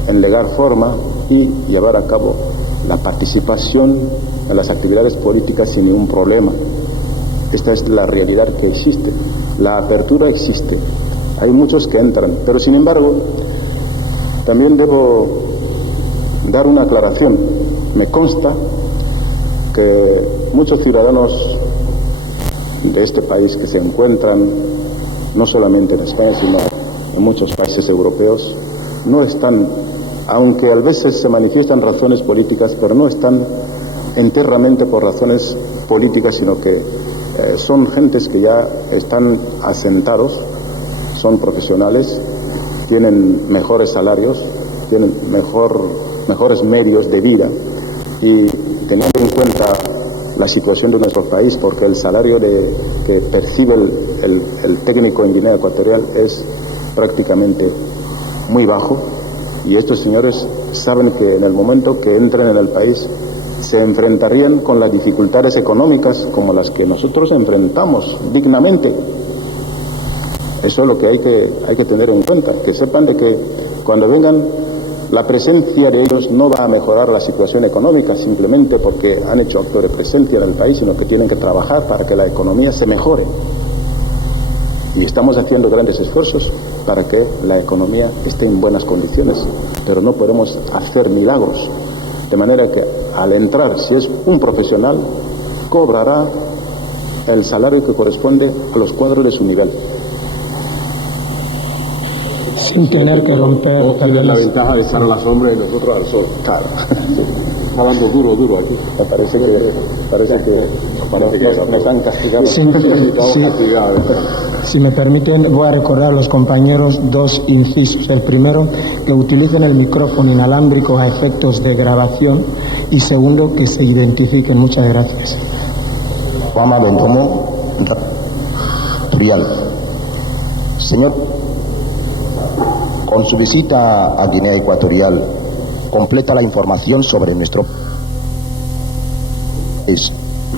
en legal forma y llevar a cabo la participación en las actividades políticas sin ningún problema. Esta es la realidad que existe. La apertura existe. Hay muchos que entran, pero sin embargo, también debo dar una aclaración. Me consta que muchos ciudadanos de este país que se encuentran no solamente en España, sino en muchos países europeos, no están aunque a veces se manifiestan razones políticas, pero no están enteramente por razones políticas, sino que son gentes que ya están asentados, son profesionales, tienen mejores salarios, tienen mejores medios de vida, y teniendo en cuenta la situación de nuestro país, porque el salario que percibe el técnico en Guinea Ecuatorial es prácticamente muy bajo, y estos señores saben que en el momento que entren en el país se enfrentarían con las dificultades económicas como las que nosotros enfrentamos dignamente. Eso es lo que hay que tener en cuenta, que sepan de que cuando vengan, la presencia de ellos no va a mejorar la situación económica simplemente porque han hecho acto de presencia en el país, sino que tienen que trabajar para que la economía se mejore. Y estamos haciendo grandes esfuerzos para que la economía esté en buenas condiciones, pero no podemos hacer milagros. De manera que al entrar, si es un profesional, cobrará el salario que corresponde a los cuadros de su nivel. Sin tener que romper. Vos tienes la ventaja de estar a la sombra y nosotros al sol. Claro. Está dando duro aquí. Me parece que me están castigando. Si me permiten, voy a recordar a los compañeros dos incisos. El primero, que utilicen el micrófono inalámbrico a efectos de grabación, y segundo, que se identifiquen. Muchas gracias. Juanma Bentomo, Trial. Señor, con su visita a Guinea Ecuatorial, completa la información sobre nuestro país.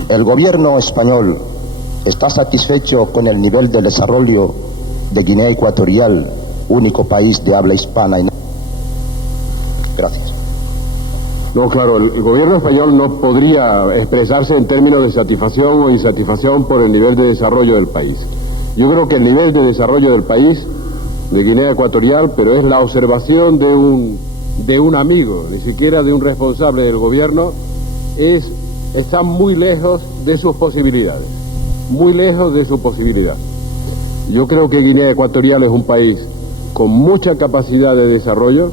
¿El gobierno español está satisfecho con el nivel de desarrollo de Guinea Ecuatorial, único país de habla hispana? Gracias. No, claro, el gobierno español no podría expresarse en términos de satisfacción o insatisfacción por el nivel de desarrollo del país. Yo creo que el nivel de desarrollo del país, de Guinea Ecuatorial, pero es la observación de un amigo, ni siquiera de un responsable del gobierno, está muy lejos de sus posibilidades, muy lejos de su posibilidad. Yo creo que Guinea Ecuatorial es un país con mucha capacidad de desarrollo,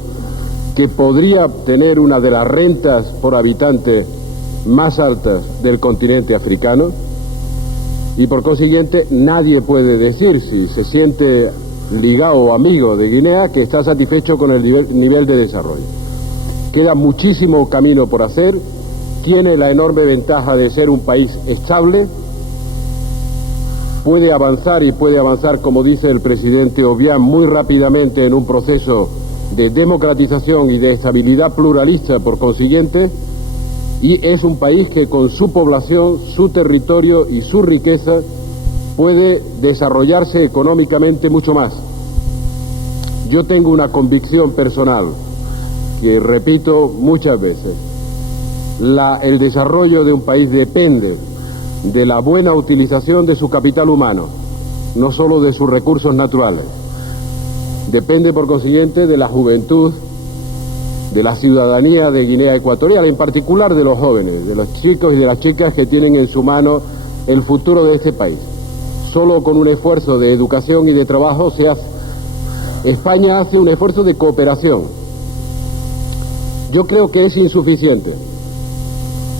que podría tener una de las rentas por habitante más altas del continente africano, y por consiguiente nadie puede decir, si se siente ligado o amigo de Guinea, que está satisfecho con el nivel de desarrollo. Queda muchísimo camino por hacer. Tiene la enorme ventaja de ser un país estable, puede avanzar, como dice el presidente Obiang, muy rápidamente en un proceso de democratización y de estabilidad pluralista por consiguiente, y es un país que con su población, su territorio y su riqueza puede desarrollarse económicamente mucho más. Yo tengo una convicción personal que repito muchas veces: el desarrollo de un país depende de la buena utilización de su capital humano, no solo de sus recursos naturales. Depende por consiguiente de la juventud, de la ciudadanía de Guinea Ecuatorial, en particular de los jóvenes, de los chicos y de las chicas que tienen en su mano el futuro de este país. Solo con un esfuerzo de educación y de trabajo se hace. España hace un esfuerzo de cooperación. Yo creo que es insuficiente.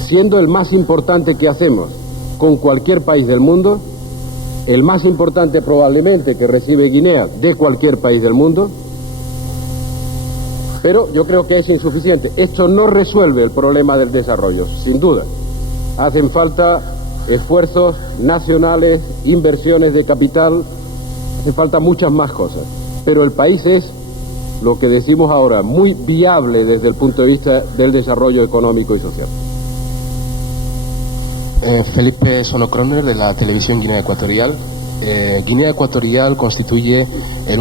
Siendo el más importante que hacemos con cualquier país del mundo, el más importante probablemente que recibe Guinea de cualquier país del mundo, pero yo creo que es insuficiente. Esto no resuelve el problema del desarrollo, sin duda. Hacen falta esfuerzos nacionales, inversiones de capital, hace falta muchas más cosas. Pero el país es, lo que decimos ahora, muy viable desde el punto de vista del desarrollo económico y social. Felipe Sonocroner, de la televisión Guinea Ecuatorial. Guinea Ecuatorial constituye el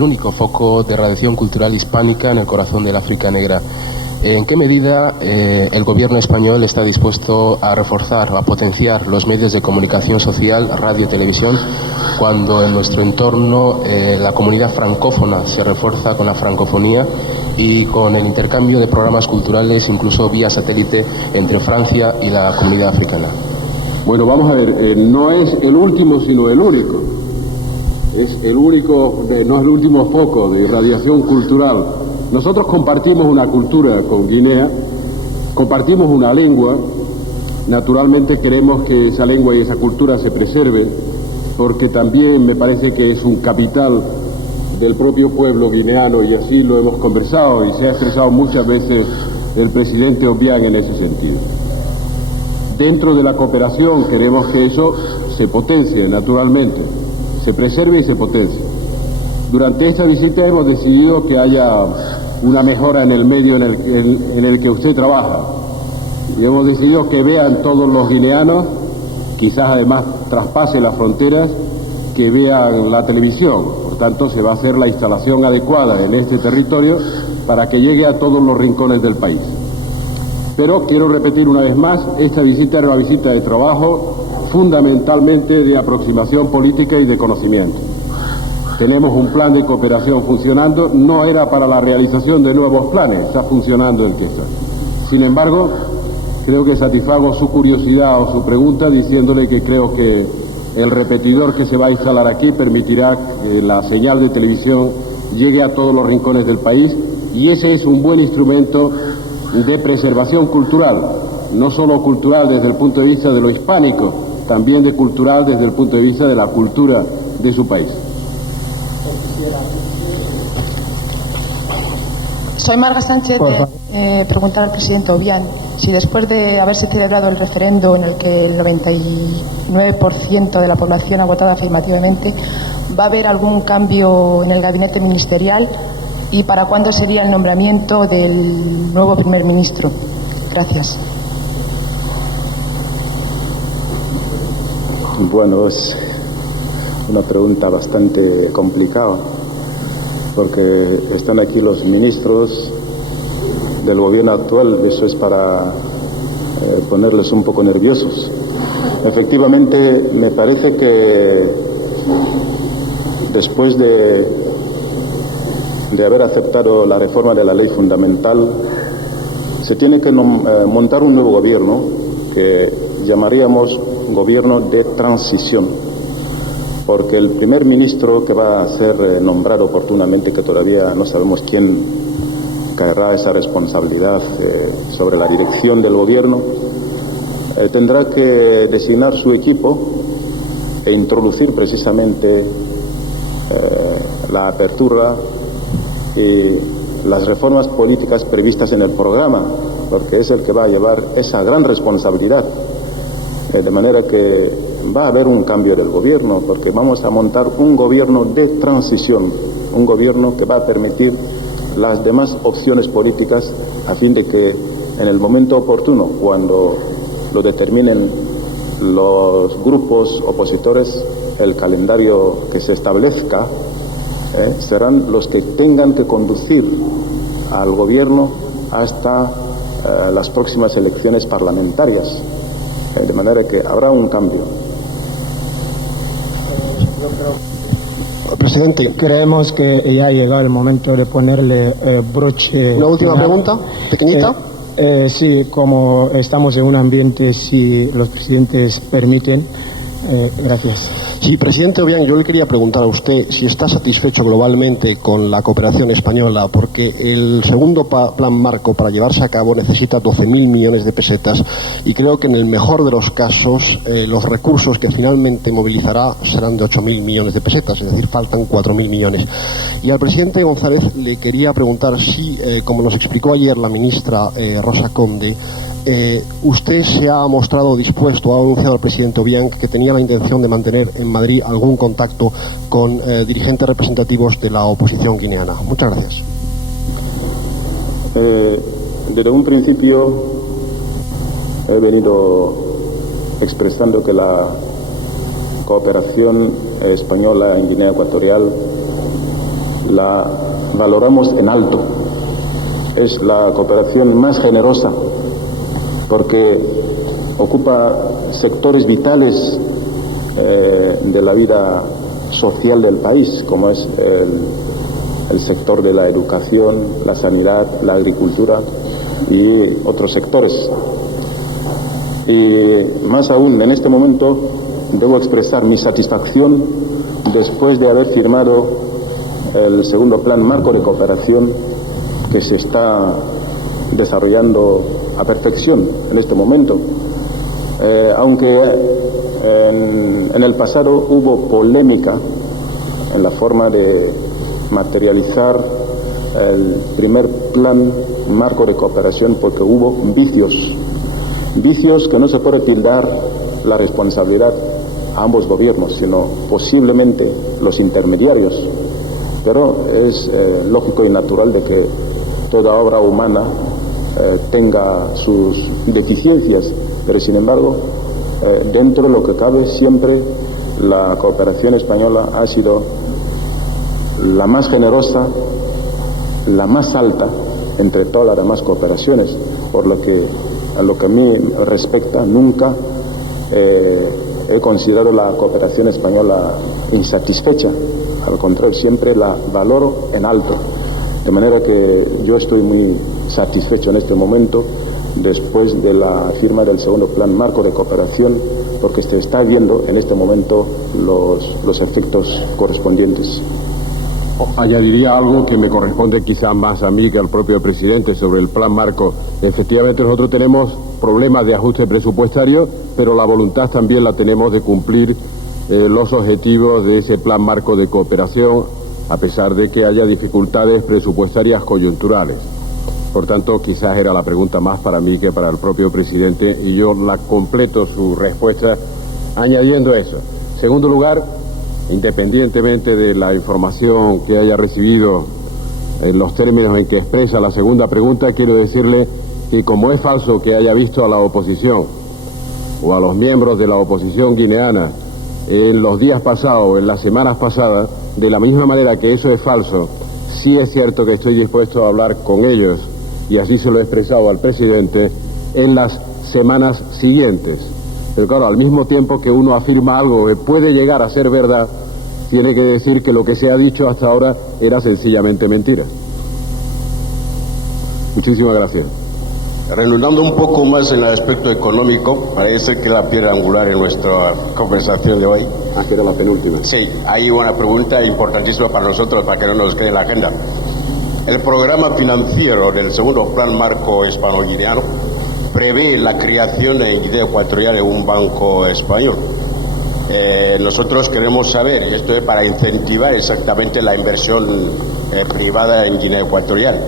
único foco de radiación cultural hispánica en el corazón del África negra. ¿En qué medida el gobierno español está dispuesto a reforzar o a potenciar los medios de comunicación social, radio y televisión, cuando en nuestro entorno la comunidad francófona se refuerza con la francofonía y con el intercambio de programas culturales, incluso vía satélite, entre Francia y la comunidad africana? Bueno, vamos a ver, no es el último sino el único. Es el único, no es el último foco de irradiación cultural Nosotros compartimos una cultura con Guinea, compartimos una lengua. Naturalmente queremos que esa lengua y esa cultura se preserve, porque también me parece que es un capital del propio pueblo guineano, y así lo hemos conversado y se ha expresado muchas veces el presidente Obiang en ese sentido. Dentro de la cooperación queremos que eso se potencie, naturalmente, se preserve y se potencie. Durante esta visita hemos decidido que haya una mejora en el medio en el que usted trabaja, y hemos decidido que vean todos los guineanos, quizás además traspase las fronteras, que vean la televisión. Por tanto, se va a hacer la instalación adecuada en este territorio para que llegue a todos los rincones del país. Pero quiero repetir una vez más, esta visita era una visita de trabajo, fundamentalmente de aproximación política y de conocimiento. Tenemos un plan de cooperación funcionando, no era para la realización de nuevos planes, está funcionando el que está. Sin embargo, creo que satisfago su curiosidad o su pregunta diciéndole que creo que el repetidor que se va a instalar aquí permitirá que la señal de televisión llegue a todos los rincones del país, y ese es un buen instrumento de preservación cultural, no solo cultural desde el punto de vista de lo hispánico, también de cultural desde el punto de vista de la cultura de su país. Soy Marga Sánchez. Preguntar al presidente Obiang si después de haberse celebrado el referendo en el que el 99% de la población ha votado afirmativamente, va a haber algún cambio en el gabinete ministerial, y para cuándo sería el nombramiento del nuevo primer ministro. Gracias. Bueno, es una pregunta bastante complicada, porque están aquí los ministros del gobierno actual, eso es para ponerles un poco nerviosos. Efectivamente, me parece que después de haber aceptado la reforma de la ley fundamental, se tiene que montar un nuevo gobierno que llamaríamos gobierno de transición, porque el primer ministro que va a ser nombrado oportunamente, que todavía no sabemos quién caerá esa responsabilidad sobre la dirección del gobierno, tendrá que designar su equipo e introducir precisamente la apertura y las reformas políticas previstas en el programa, porque es el que va a llevar esa gran responsabilidad. De manera que va a haber un cambio del gobierno, porque vamos a montar un gobierno de transición, un gobierno que va a permitir las demás opciones políticas, a fin de que en el momento oportuno, cuando lo determinen los grupos opositores, el calendario que se establezca, serán los que tengan que conducir al gobierno hasta las próximas elecciones parlamentarias, de manera que habrá un cambio. Presidente, creemos que ya ha llegado el momento de ponerle broche. ¿Una última pregunta, pequeñita? Sí, como estamos en un ambiente, si los presidentes permiten. Gracias. Sí, presidente Obiang, yo le quería preguntar a usted si está satisfecho globalmente con la cooperación española, porque el segundo plan marco para llevarse a cabo necesita 12.000 millones de pesetas, y creo que en el mejor de los casos los recursos que finalmente movilizará serán de 8.000 millones de pesetas, es decir, faltan 4.000 millones. Y al presidente González le quería preguntar si, como nos explicó ayer la ministra Rosa Conde, usted se ha mostrado dispuesto, ha anunciado al presidente Obiang que tenía la intención de mantener en Madrid algún contacto con dirigentes representativos de la oposición guineana. Muchas gracias. Desde un principio he venido expresando que la cooperación española en Guinea Ecuatorial la valoramos en alto. Es la cooperación más generosa, porque ocupa sectores vitales de la vida social del país, como es el sector de la educación, la sanidad, la agricultura y otros sectores. Y más aún, en este momento debo expresar mi satisfacción después de haber firmado el segundo plan marco de cooperación, que se está desarrollando a perfección en este momento. Aunque en el pasado hubo polémica en la forma de materializar el primer plan marco de cooperación, porque hubo vicios que no se puede tildar la responsabilidad a ambos gobiernos, sino posiblemente los intermediarios. Pero es lógico y natural de que toda obra humana tenga sus deficiencias, pero sin embargo, dentro de lo que cabe, siempre la cooperación española ha sido la más generosa, la más alta entre todas las demás cooperaciones, por lo que a lo que a mí respecta, nunca he considerado la cooperación española insatisfecha. Al contrario, siempre la valoro en alto. De manera que yo estoy muy satisfecho en este momento, después de la firma del segundo plan marco de cooperación, porque se está viendo en este momento los efectos correspondientes. Añadiría algo que me corresponde quizás más a mí que al propio presidente sobre el plan marco. Efectivamente, nosotros tenemos problemas de ajuste presupuestario, pero la voluntad también la tenemos de cumplir los objetivos de ese plan marco de cooperación, a pesar de que haya dificultades presupuestarias coyunturales. Por tanto, quizás era la pregunta más para mí que para el propio presidente, y yo la completo su respuesta añadiendo eso. En segundo lugar, independientemente de la información que haya recibido en los términos en que expresa la segunda pregunta, quiero decirle que como es falso que haya visto a la oposición o a los miembros de la oposición guineana en los días pasados, en las semanas pasadas, de la misma manera que eso es falso, sí es cierto que estoy dispuesto a hablar con ellos, y así se lo he expresado al presidente, en las semanas siguientes. Pero claro, al mismo tiempo que uno afirma algo que puede llegar a ser verdad, tiene que decir que lo que se ha dicho hasta ahora era sencillamente mentira. Muchísimas gracias. Redundando un poco más en el aspecto económico, parece que la piedra angular en nuestra conversación de hoy. Que era la penúltima. Sí, hay una pregunta importantísima para nosotros, para que no nos quede en la agenda. El programa financiero del segundo plan marco hispano-guineano prevé la creación en Guinea Ecuatorial de un banco español. Nosotros queremos saber, y esto es para incentivar exactamente la inversión privada en Guinea Ecuatorial,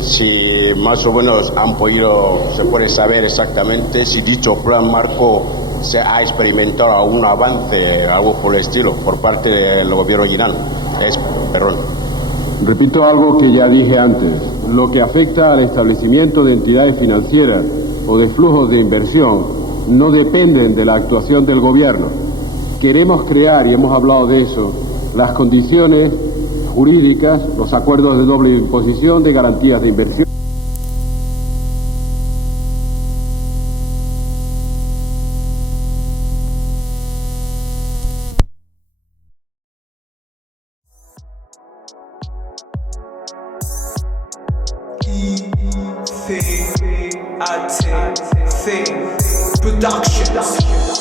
si más o menos se puede saber exactamente si dicho plan marco se ha experimentado algún avance, algo por el estilo, por parte del gobierno guineano. Repito algo que ya dije antes. Lo que afecta al establecimiento de entidades financieras o de flujos de inversión no dependen de la actuación del gobierno. Queremos crear, y hemos hablado de eso, las condiciones jurídicas, los acuerdos de doble imposición, de garantías de inversión. Productions.